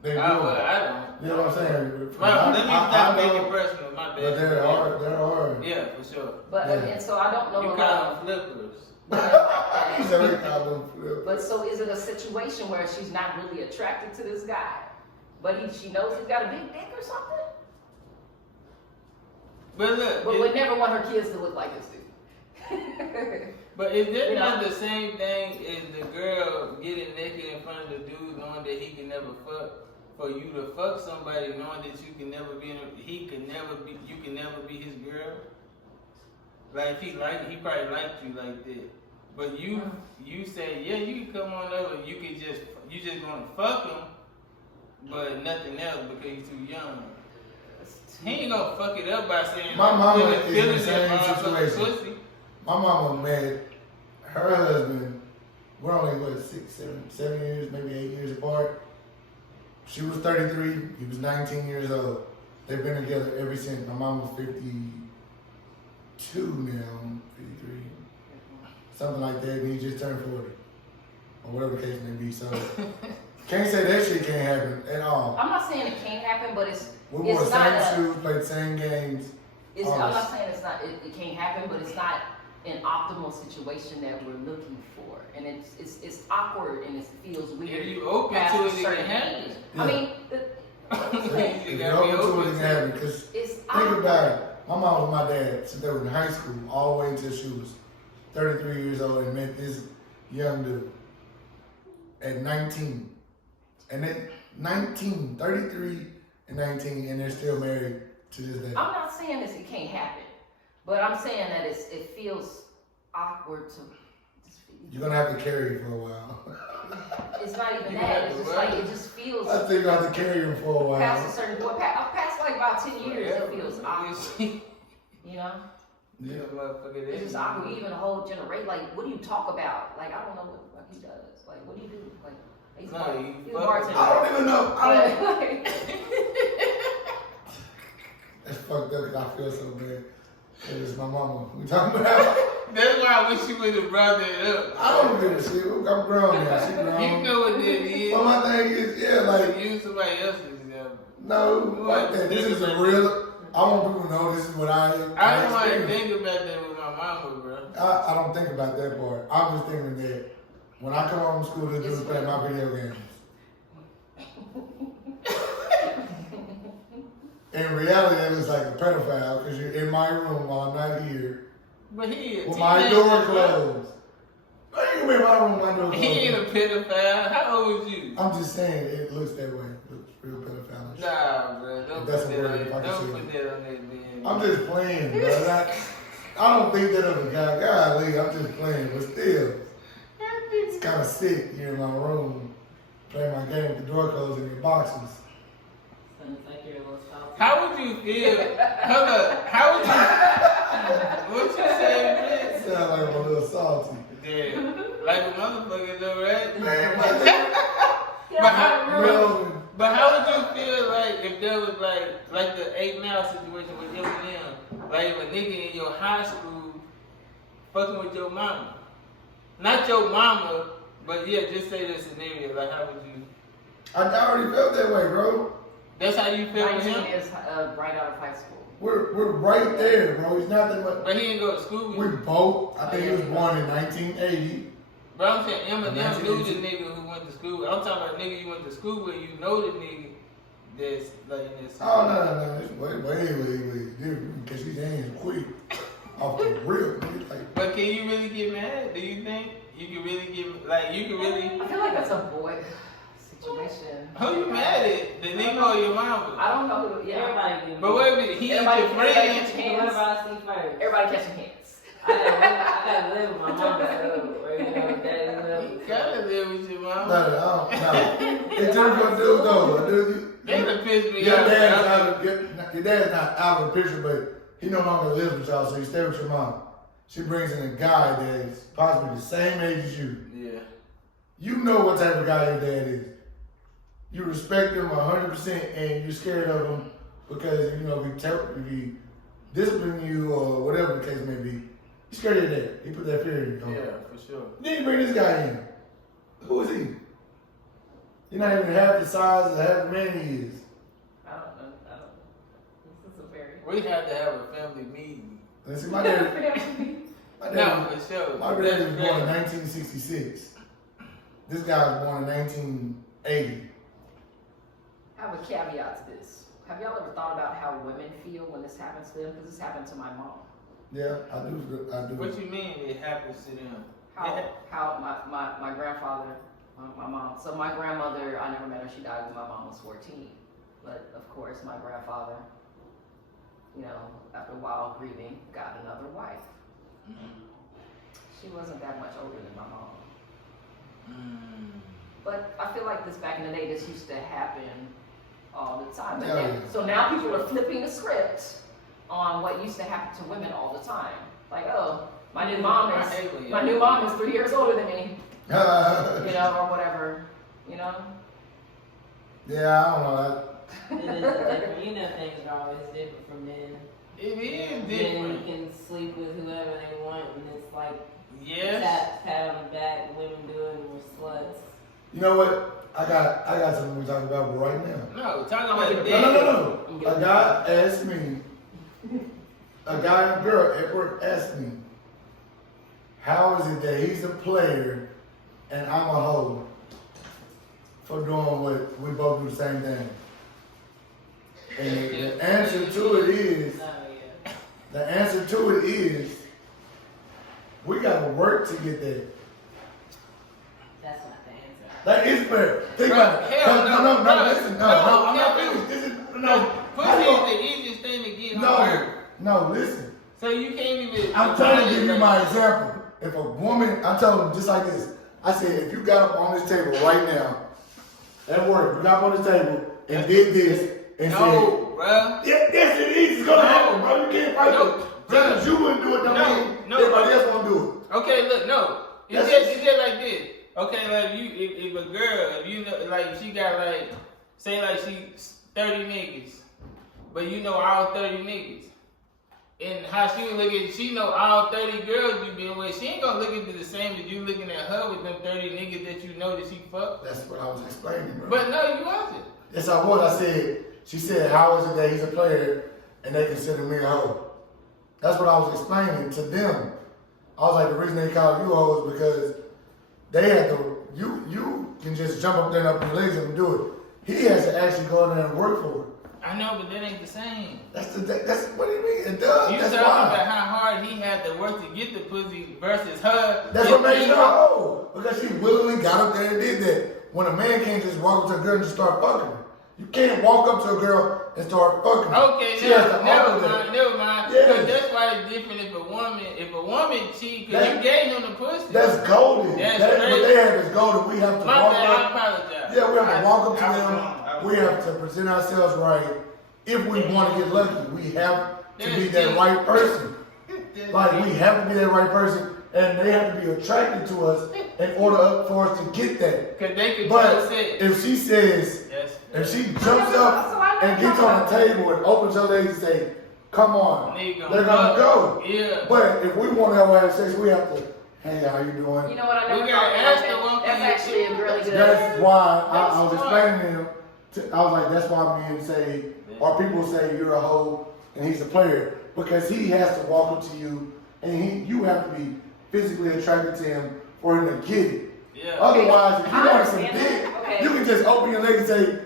They do. I don't. You know what I'm saying? Let me stop making know, it personal. My bad. but there are. Yeah, for sure. But Yeah. and so I don't know You a call lot them flippers. He said, "We call him for real." But so is it a situation where she's not really attracted to this guy, but she knows he's got a big dick or something? But look, But would never want her kids to look like this dude. but is that not the same thing as the girl getting naked in front of the dude, knowing that he can never fuck? For you to fuck somebody, knowing that you can never be, you can never be his girl. Like he probably liked you like that. But you say, yeah, you can come on over. You just gonna fuck him, but nothing else because he's too young. He ain't gonna fuck it up by saying, My mama is in the feelings same that situation. pussy. My mama met her husband. We're only 7 years, maybe 8 years apart. She was 33. He was 19 years old. They've been together ever since. My mom was 52 now, 53, something like that. And he just turned 40, or whatever the case may be. So can't say that shit can't happen at all. I'm not saying it can't happen, but We wore the same shoes, played the same games. I'm not saying it can't happen, but it's not an optimal situation that we're looking for, and it's awkward and it feels weird. If you open past to a it, it certain can happen. age. Yeah. I mean, If you're open to it, it can happen. Because it's think awkward. about it. My mom was my dad since they were in high school, all the way until she was 33 years old and met this young dude at 19. And then 19, 33 and 19, and they're still married to this day. I'm not saying this it can't happen, but I'm saying that it feels awkward to. You're gonna have to carry him for a while. It's not even You that. have It's to just what? like it just feels. I think I have to carry him for a while. Past a certain point, past like about 10 years, it feels awkward. You know, Yeah. it's just awkward. Even a whole generation. Like, what do you talk about? Like, I don't know what the fuck he does. Like, what do you do? Like, he's a bartender. I don't even know. Like, That's fucked up because I feel so bad. It was my mama. We talking about. That's why I wish you would have brought that up. I don't give a shit. I'm grown now. She grown. You know what that is. But my thing is, yeah, like, Use somebody else's example. no, like that. This is a real. I want people to know this is what I I don't want to experience. think about that with my mama, bro. I don't think about that part. I'm just thinking that when I come home from school, this dude's playing my video games. In reality, that looks like a pedophile because you're in my room while I'm not here But he is. with my door closed. Why you in my room, my door closed? He ain't a pedophile. How old is you? I'm just saying it looks that way. It looks real pedophile. Nah, bro. Don't That's put a that word, on if I can Don't say put it. that on that man. I'm just playing, bro. I don't think that of a guy. Golly, I'm just playing, but still, it's kind of sick here in my room playing my game with the door closed in your boxes. Sounds like you're a little salty. How would you feel? Hold up. How would you? What you say, Sound like I'm a little salty. bitch? Yeah. Like a motherfucker, though, right? Man, my thing, But how would you feel like if there was like the 8 Mile situation with Eminem? Like if a nigga in your high school fucking with your mama. Not your mama, but yeah, just say the scenario. Like how would you? I already felt that way, bro. That's how you feel with 19 him? is right out of high school. We're right there, bro. He's not that much. But he didn't go to school with We you. both. I think he was born in 1980. But I'm saying Eminem knew the nigga who went to school with. I'm talking about a nigga you went to school with, you know the nigga that's like in this. Oh no, it's way different because he's hands quick off the rip. Nigga. Like, But can you really get mad? Do you think you can really get you can really? I feel like that's a boy situation. Who you mad at? The nigga or your mama? I don't know who. Yeah. Everybody give me. But wait a minute, he ain't Everybody- your everybody friend. catch What about I see first? Everybody catching hands. I gotta live with my mama, so, or, you know, daddy You level. gotta live with your no, mama. no. It's just gonna do though. Dude, They done pissed me your off. dad's not out of the picture, but he no longer lives with y'all, so you stay with your mom. She brings in a guy that's possibly the same age as you. Yeah. You know what type of guy your dad is. You respect him 100%, and you're scared of him because if he discipline you or whatever the case may be, you're scared of your dad. He put that fear in you. Yeah, for sure. Then you bring this guy in. Who is he? You're not even half the size of half the man he is. I don't know. This is a very. We had to have a family meeting. And see, my No, for sure. My daddy was born in 1966. This guy was born in 1980. I have a caveat to this. Have y'all ever thought about how women feel when this happens to them? Because this happened to my mom. Yeah, I do. What you mean it happens to them? How my grandfather, my mom. So my grandmother, I never met her. She died when my mom was 14. But of course, my grandfather, you know, after a while grieving, got another wife. She wasn't that much older than my mom. But I feel like this back in the day, this used to happen all the time. So now people are flipping the script on what used to happen to women all the time. Like, oh, my new mom is 3 years older than me. You know, or whatever. You know? Yeah, I don't know. It is different. You know, things are always different from men. It is different. Men can sleep with whoever they want, and it's like pat on the back. Women do it, and we're sluts. You know what? I got something we're talking about right now. No, talking about the No. A guy asked me, a guy and a girl at work asked me, how is it that he's a player and I'm a hoe for doing what we both do the same thing? And the answer to it is, we gotta work to get there. That's not the answer. That is fair. Think about it. No, listen, I'm not finished. This is, pussy is the easiest thing to get hurt. No, listen. So you can't even. I'm trying to give you my example. If a woman, I tell them just like this. I said, if you got up on this table right now, at work, you got up on this table and did this and said, bruh. Yes, it is. It's gonna happen, bro. You can't fight it. Because you wouldn't do it, don't mean everybody else won't do it. Okay, look, no. It's just like this. Okay, like if a girl, if you know, like she got like, say like she 30 niggas, but you know all 30 niggas. And how she would look at, she know all 30 girls you been with. She ain't gonna look at it the same as you looking at her with them 30 niggas that you know that she fucked. That's what I was explaining, bro. But no, you wasn't. Yes, I was. I said, she said, how is it that he's a player and they consider me a hoe? That's what I was explaining to them. I was like, the reason they call you hoes is because they had to, you can just jump up there and up your legs and do it. He has to actually go in there and work for it. I know, but that ain't the same. That's what do you mean? It does. You talking about how hard he had to work to get the pussy versus her. That's what makes her a hoe. Because she willingly got up there and did that. When a man can't just walk up to a girl and just start fucking her. You can't walk up to a girl and start fucking her. Okay, never mind. Because that's why it's different if a woman cheat, because you gave him the pussy. That's golden. That's what crazy. they have is golden. We have to walk up. I apologize. Yeah, we have to walk up to them. We have to present ourselves right. If we want to get lucky, we have to be that right person. Like, we have to be that right person, and they have to be attracted to us in order for us to get that. But if she says, if she jumps up and gets on the table and opens her legs and say, come on, they're gonna go. Yeah. But if we want to have sex, we have to, hey, how you doing? You know what, I never thought about that. That's actually a really good. That's why I was explaining to him. I was like, that's why men say, or people say you're a hoe and he's a player, because he has to walk up to you and you have to be physically attracted to him for him to get it. Yeah. Otherwise, if you want some dick, you can just open your leg and say,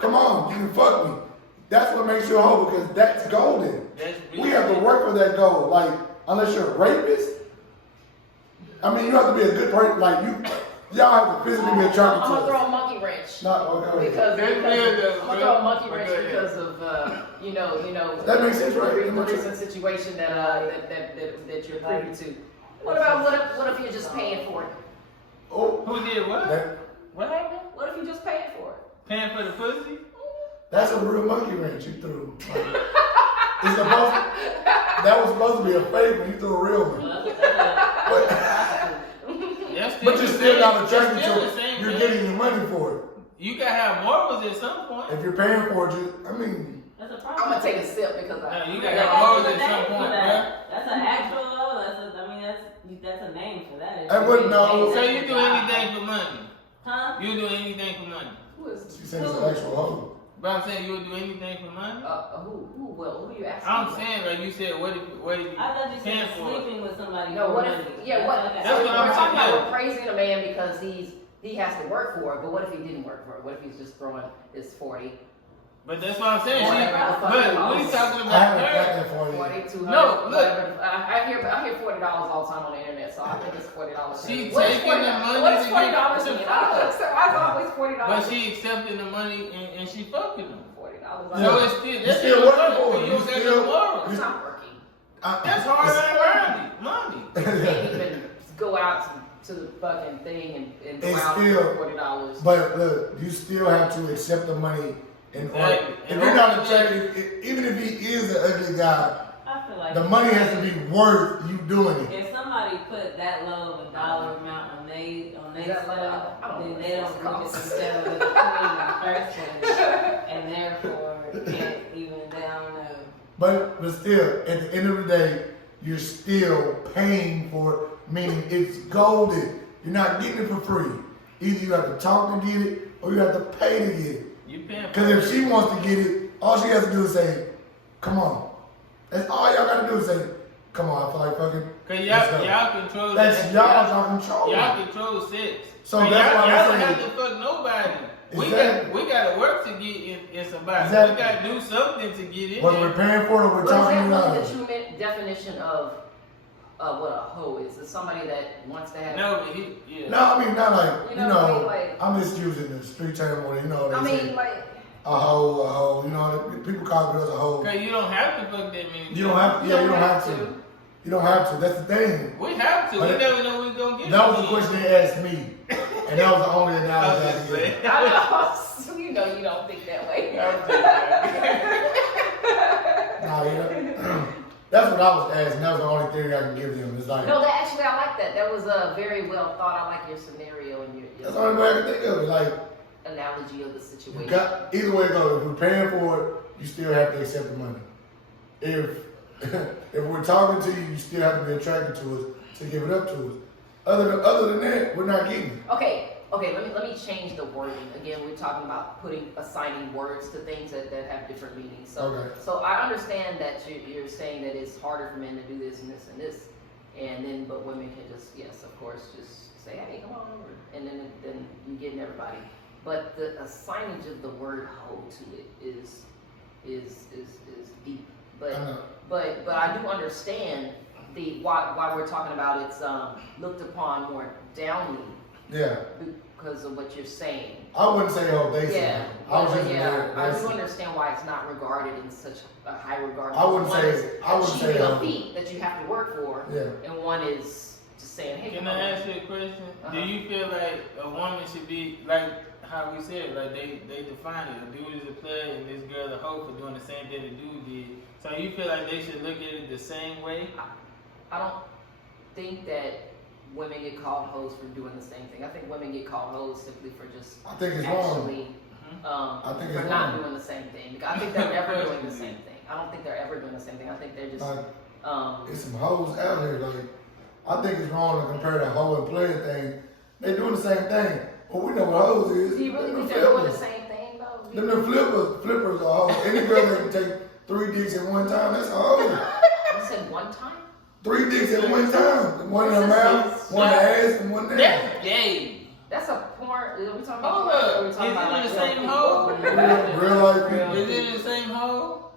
come on, you can fuck me. That's what makes you a hoe, because that's golden. We have to work for that goal. Like, unless you're a rapist, I mean, you have to be a good person. Like, y'all have to physically be attracted to us. I'm gonna throw a monkey wrench. I'm gonna throw a monkey wrench because of that makes sense, right? The recent situation that you're privy to. What if you're just paying for it? Oh, who did what? What happened? What if you're just paying for it? Paying for the pussy? That's a real monkey wrench you threw. That was supposed to be a favor. You threw a real one. But you still got attracted to it. You're getting your money for it. You gotta have morals at some point. If you're paying for it, that's a I'm gonna take a sip because you gotta have morals at some point, bro. That's an actual law. That's a name for that. I wouldn't know. So you do anything for money? Huh? You do anything for money? She said it's an actual hoe. But I'm saying you would do anything for money? Who you asking? I'm saying, like you said, what if you I thought you paying said for? sleeping with somebody. No, for what money. if, yeah, what, That's so what I'm we're talking saying, about yeah. we're praising a man because he has to work for it, but what if he didn't work for it? What if he's just throwing his 40? But that's what I'm saying. Whatever the fuck But it what are you was. talking I about haven't got her? that for you. 40, 200, No, look. whatever. I hear $40 all the time on the internet, so I think it's $40. She What is taking $40? the money What is to $40 get to the me? fuck. So I thought it was $40. But she accepting the money and she fucking them. $40. So it's still, You that's still working for it. You You don't got still- no morals. It's not working. That's hard earned money. You can't even go out to the fucking thing and go It's out still- for $40. But look, you still have to accept the money in order. Exactly. If you're not attractive, even if he is an ugly guy, I feel like the money has to be worth you doing it. if somebody put that low of a dollar amount on they That low, stuff, I don't then know they what don't it look at costs. themselves as a queen in the first place, and therefore can't even, they don't know. But still, at the end of the day, you're still paying for it, meaning it's golden. You're not getting it for free. Either you have to talk to get it, or you have to pay to get it. You paying for Because if she wants to get it, all she has to do is say, come on. That's all y'all got to do is say, come on, I feel like fucking. Cause let's go. y'all control. That's y'all control. Y'all control sex. So And that's why y'all I'm don't have saying- to fuck nobody. Exactly. We gotta work to get in somebody. Exactly. We gotta do something to get in Whether there. we're paying for it or we're What is talking that about really it. the true definition of what a hoe is? Is somebody that wants to have? No, but he, yeah. No, I mean, not like, You know what I mean? Like- I'm just using the street term or, they I say, mean, like, a hoe, people call girls a hoe. Cause you don't have to fuck that many. You don't have to, yeah, you don't have to. You don't have to, that's the thing. We have to. But We it- never know we're gonna get. That was it. the question they asked me. And that was the only I was analogy I just could saying. give. I know. You know you don't think that way. I was just saying. Nah, that's what I was asking. That was the only theory I can give them. It's like, No, that actually I like that. That was very well thought. I like your scenario and that's the your only way I can think of it. Like, analogy of the you situation. got, either way it goes, if we're paying for it, you still have to accept the money. If we're talking to you, you still have to be attracted to us to give it up to us. Other than that, we're not getting it. Okay. Let me change the wording. Again, we're talking about assigning words to things that have different meanings. So, Okay. so I understand that you're saying that it's harder for men to do this and this and this, and then but women can just of course, just say, hey, come on over, and then you getting everybody. But the assignage of the word hoe to it is deep. I know. But I do understand why we're talking about it's looked upon more downly Yeah. because of what you're saying. I wouldn't say hoe, they say. Yeah, I was but just I do understand why it's not regarded in such a high regard. I wouldn't One say- is I wouldn't say achieving a hoe. feat that you have to work for, Yeah. and one is just saying, hey, Can come I on. ask you a question? Uh-huh. Do you feel like a woman should be like how we said, like they define it? A dude is a player and this girl a hoe for doing the same thing the dude did. So you feel like they should look at it the same way? I don't think that women get called hoes for doing the same thing. I think women get called hoes simply for just I think it's wrong. actually I think for it's not wrong. doing the same thing. I think they're never doing the same thing. I don't think they're ever doing the same thing. I think they're just Like, um, it's some hoes out here. Like, I think it's wrong to compare the hoe and player thing. They doing the same thing. But we know what hoes is. do you really Them think they're doing the flippers. same thing though? Them the flippers are hoes. Any girl that can take 3 dicks at one time, that's a hoe. You said one time? 3 dicks at one time. One in the mouth, one in the ass, and one there. That's gay. That's a porn. Are we talking about? Hold porn, or up. are we Is talking it about, in like, the same real hole? people? Real life people. Is it in the same hole?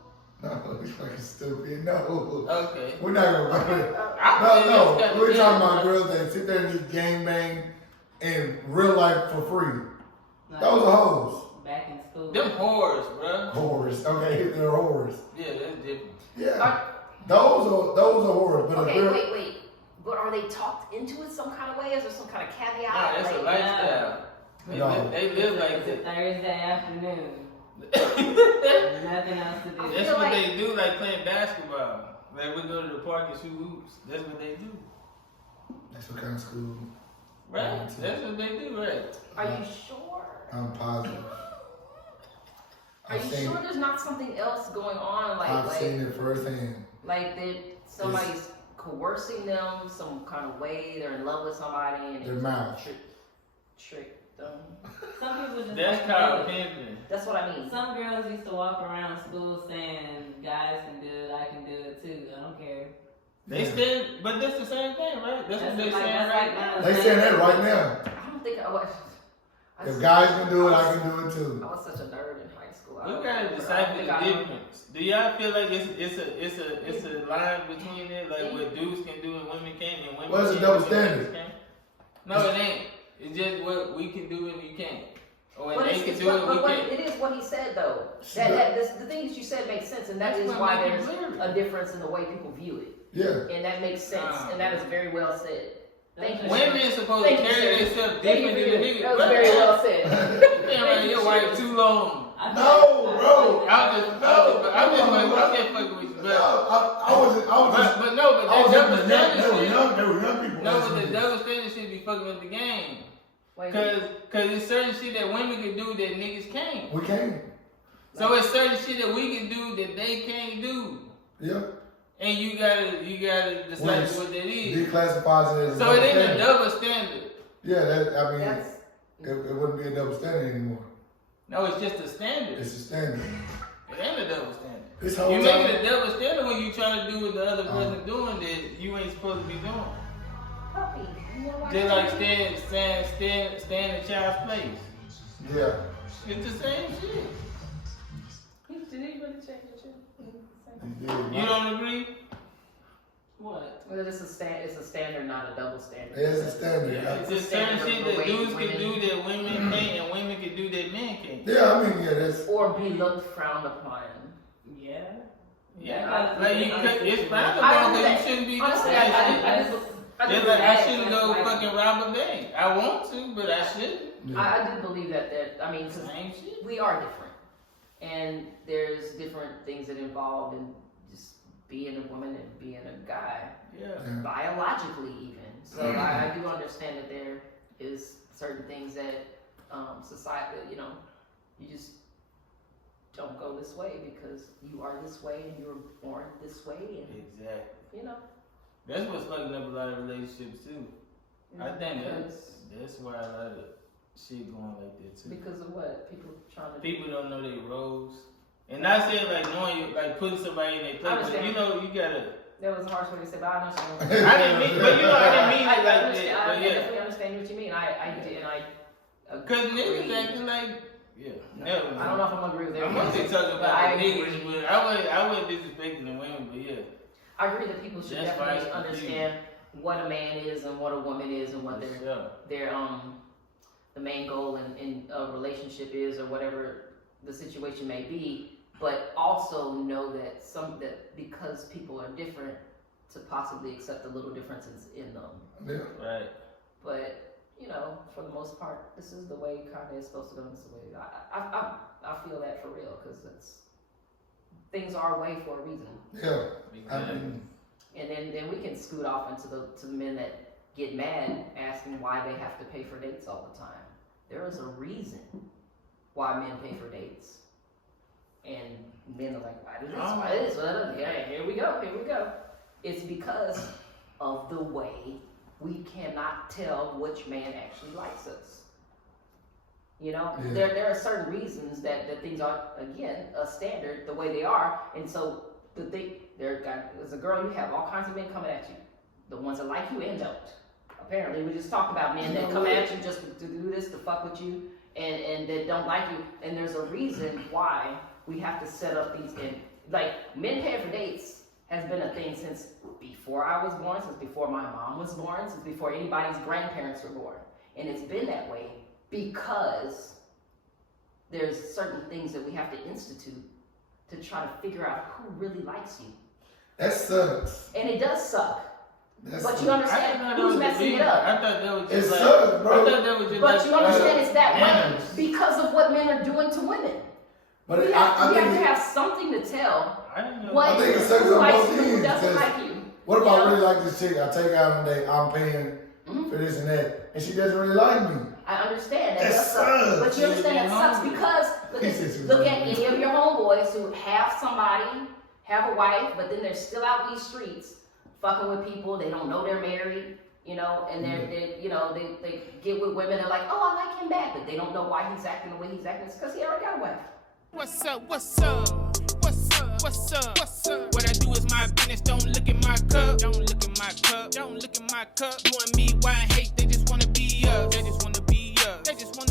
No, it's fucking stupid. No. Okay. We're not gonna go there. I think No, that's we're kinda talking gay, about bro. girls that sit there and just gang bang in real life for free. Those are hoes. Back in school. Them whores, bro. Whores. Okay, they're whores. Yeah, that's different. Yeah. Those are whores. But a Okay, girl, wait. But are they talked into it some kind of way? Is there some kind of caveat? Nah, it's a Like, lifestyle. No. They live like It's a that. Thursday afternoon. That's Nothing else to do. I feel what like- they do, like playing basketball. Like we go to the park and shoot hoops. That's what they do. that's what kind of school. Right? That's what they do, right? Are you sure? I'm positive. Are you sure there's not something else going on? I've seen it firsthand. Like that somebody's coercing them some kind of way. They're in love with somebody and Their mouth. trick Some people just That's like called to do it. pimping. That's what I mean. Some girls used to walk around school saying, guys can do it, I can do it too. I don't care. They still, but that's the same thing, right? That's what they like- saying that's right like now. that. They saying that right now. I don't think I was. If guys can do it, I can do it too. I was such a nerd in high school. We gotta decipher the difference. Do y'all feel like it's a line between it, like what dudes can do and women can't, and women What's the can't double do and standard? dudes can't? No, it ain't. It's just what we can do and you can't. Or when But they can do it, we can't. it is what he said though. The things you said make sense, and that That's is what why make it there's blurry. a difference in the way people view it. Yeah. And that makes sense, and that is very well said. Thank you. Women is supposed to Thank you, carry sir. themselves Thank you different for than the you. niggas. That was very well said. Damn right, your wife too long. No, bro. I'm just fucking with you, No, but I was just, but no, but I was that double just, they were standard young, shit. they were young people. No, but the double standard shit be fucking up the game. Cause it's certain shit that women can do that niggas can't. We can't. So it's certain shit that we can do that they can't do. Yeah. And you gotta decide what that is. Declassifies it as So it ain't a standard. double standard. Yeah, I mean, That's, it wouldn't be a double standard anymore. No, it's just a standard. It's a standard. It ain't a double standard. This whole You time, make it a double standard when you trying to do what the other person doing that you ain't supposed to be doing. puppy. You know why? Just like stand in child's place. yeah. It's the same shit. Did anybody check your shit? You don't agree? What? Well, it's a standard, not a double standard. It's a standard. Yeah, Yeah, it's just certain shit that dudes can do that women can't, and women can do that men can't. yeah, I mean, yeah, that's. Or be looked frowned upon. Yeah. Yeah, like it's frowned I upon because understand. you shouldn't be doing Honestly, that shit. I Just like I shouldn't go fucking rob a bank. I want to, but I shouldn't. Yeah. I do believe that I mean, 'cause Same shit. we are different, and there's different things that involve in just being a woman and being a guy, Yeah. biologically even. So I do understand that there is certain things that society, you know, you just don't go this way because you are this way and you were born this way, and Exactly. you know. That's what's fucking up a lot of relationships too. I think that's why a lot of shit going like that too. Because of what people trying to People don't know their roles. And not saying like knowing you, like putting somebody in their place, but you know, you gotta. That was a harsh way to say, but I understand. I didn't mean, but you know, I didn't mean it like understand, that. But I yeah. definitely understand what you mean. I did, and I. Cause niggas acting like, yeah, never. I don't know if I'm gonna agree with I'm everything. mostly talking But about I the agree. niggas, but I wouldn't disrespect the women, but yeah. I agree that people should That's why definitely it's understand what a man is and what a woman is and what Yeah. their the main goal in a relationship is or whatever the situation may be, but also know that that because people are different, to possibly accept the little differences in them. Yeah. Right. But you know, for the most part, this is the way kind of is supposed to go. This is the way I feel that for real, because things are way for a reason. Yeah. I mean, And then we can scoot off into the men that get mad asking why they have to pay for dates all the time. There is a reason why men pay for dates. And men are like, why do this? Why this? Yeah, here we go. It's because of the way we cannot tell which man actually likes us. You know, Yeah. there are certain reasons that things are, again, a standard the way they are. And so there's a girl, you have all kinds of men coming at you. The ones that like you and don't. Apparently, we just talked about men that come at you just to do this, to fuck with you, and that don't like you. And there's a reason why we have to set up these, and like men paying for dates has been a thing since before I was born, since before my mom was born, since before anybody's grandparents were born. And it's been that way because there's certain things that we have to institute to try to figure out who really likes you. that sucks. And it does suck. That But sucks. you understand who's messing it up. I thought that was It just like. sucks, bro. I thought that was just But like. you understand it's that way Manners. because of what men are doing to women. But We I have think to have something to tell I didn't know. what I think it sucks who on likes both you and who ends, doesn't 'cause like you. what if You I know? really like this chick? I take her out on a date. I'm paying for this and that, and she doesn't really like me. I understand that That does suck. sucks. But you understand that sucks because look at any of your homeboys who have somebody, have a wife, but then they're still out in these streets fucking with people. They don't know they're married. You know, and they get with women and like, oh, I like him bad, but they don't know why he's acting the way he's acting. It's because he already got a wife. What's up? What's up? What's up? What's up? What's up? What I do is my business. Don't look at my cup. Don't look at my cup. Don't look at my cup. You and me, why I hate? They just wanna be us. They just wanna be us. They just wanna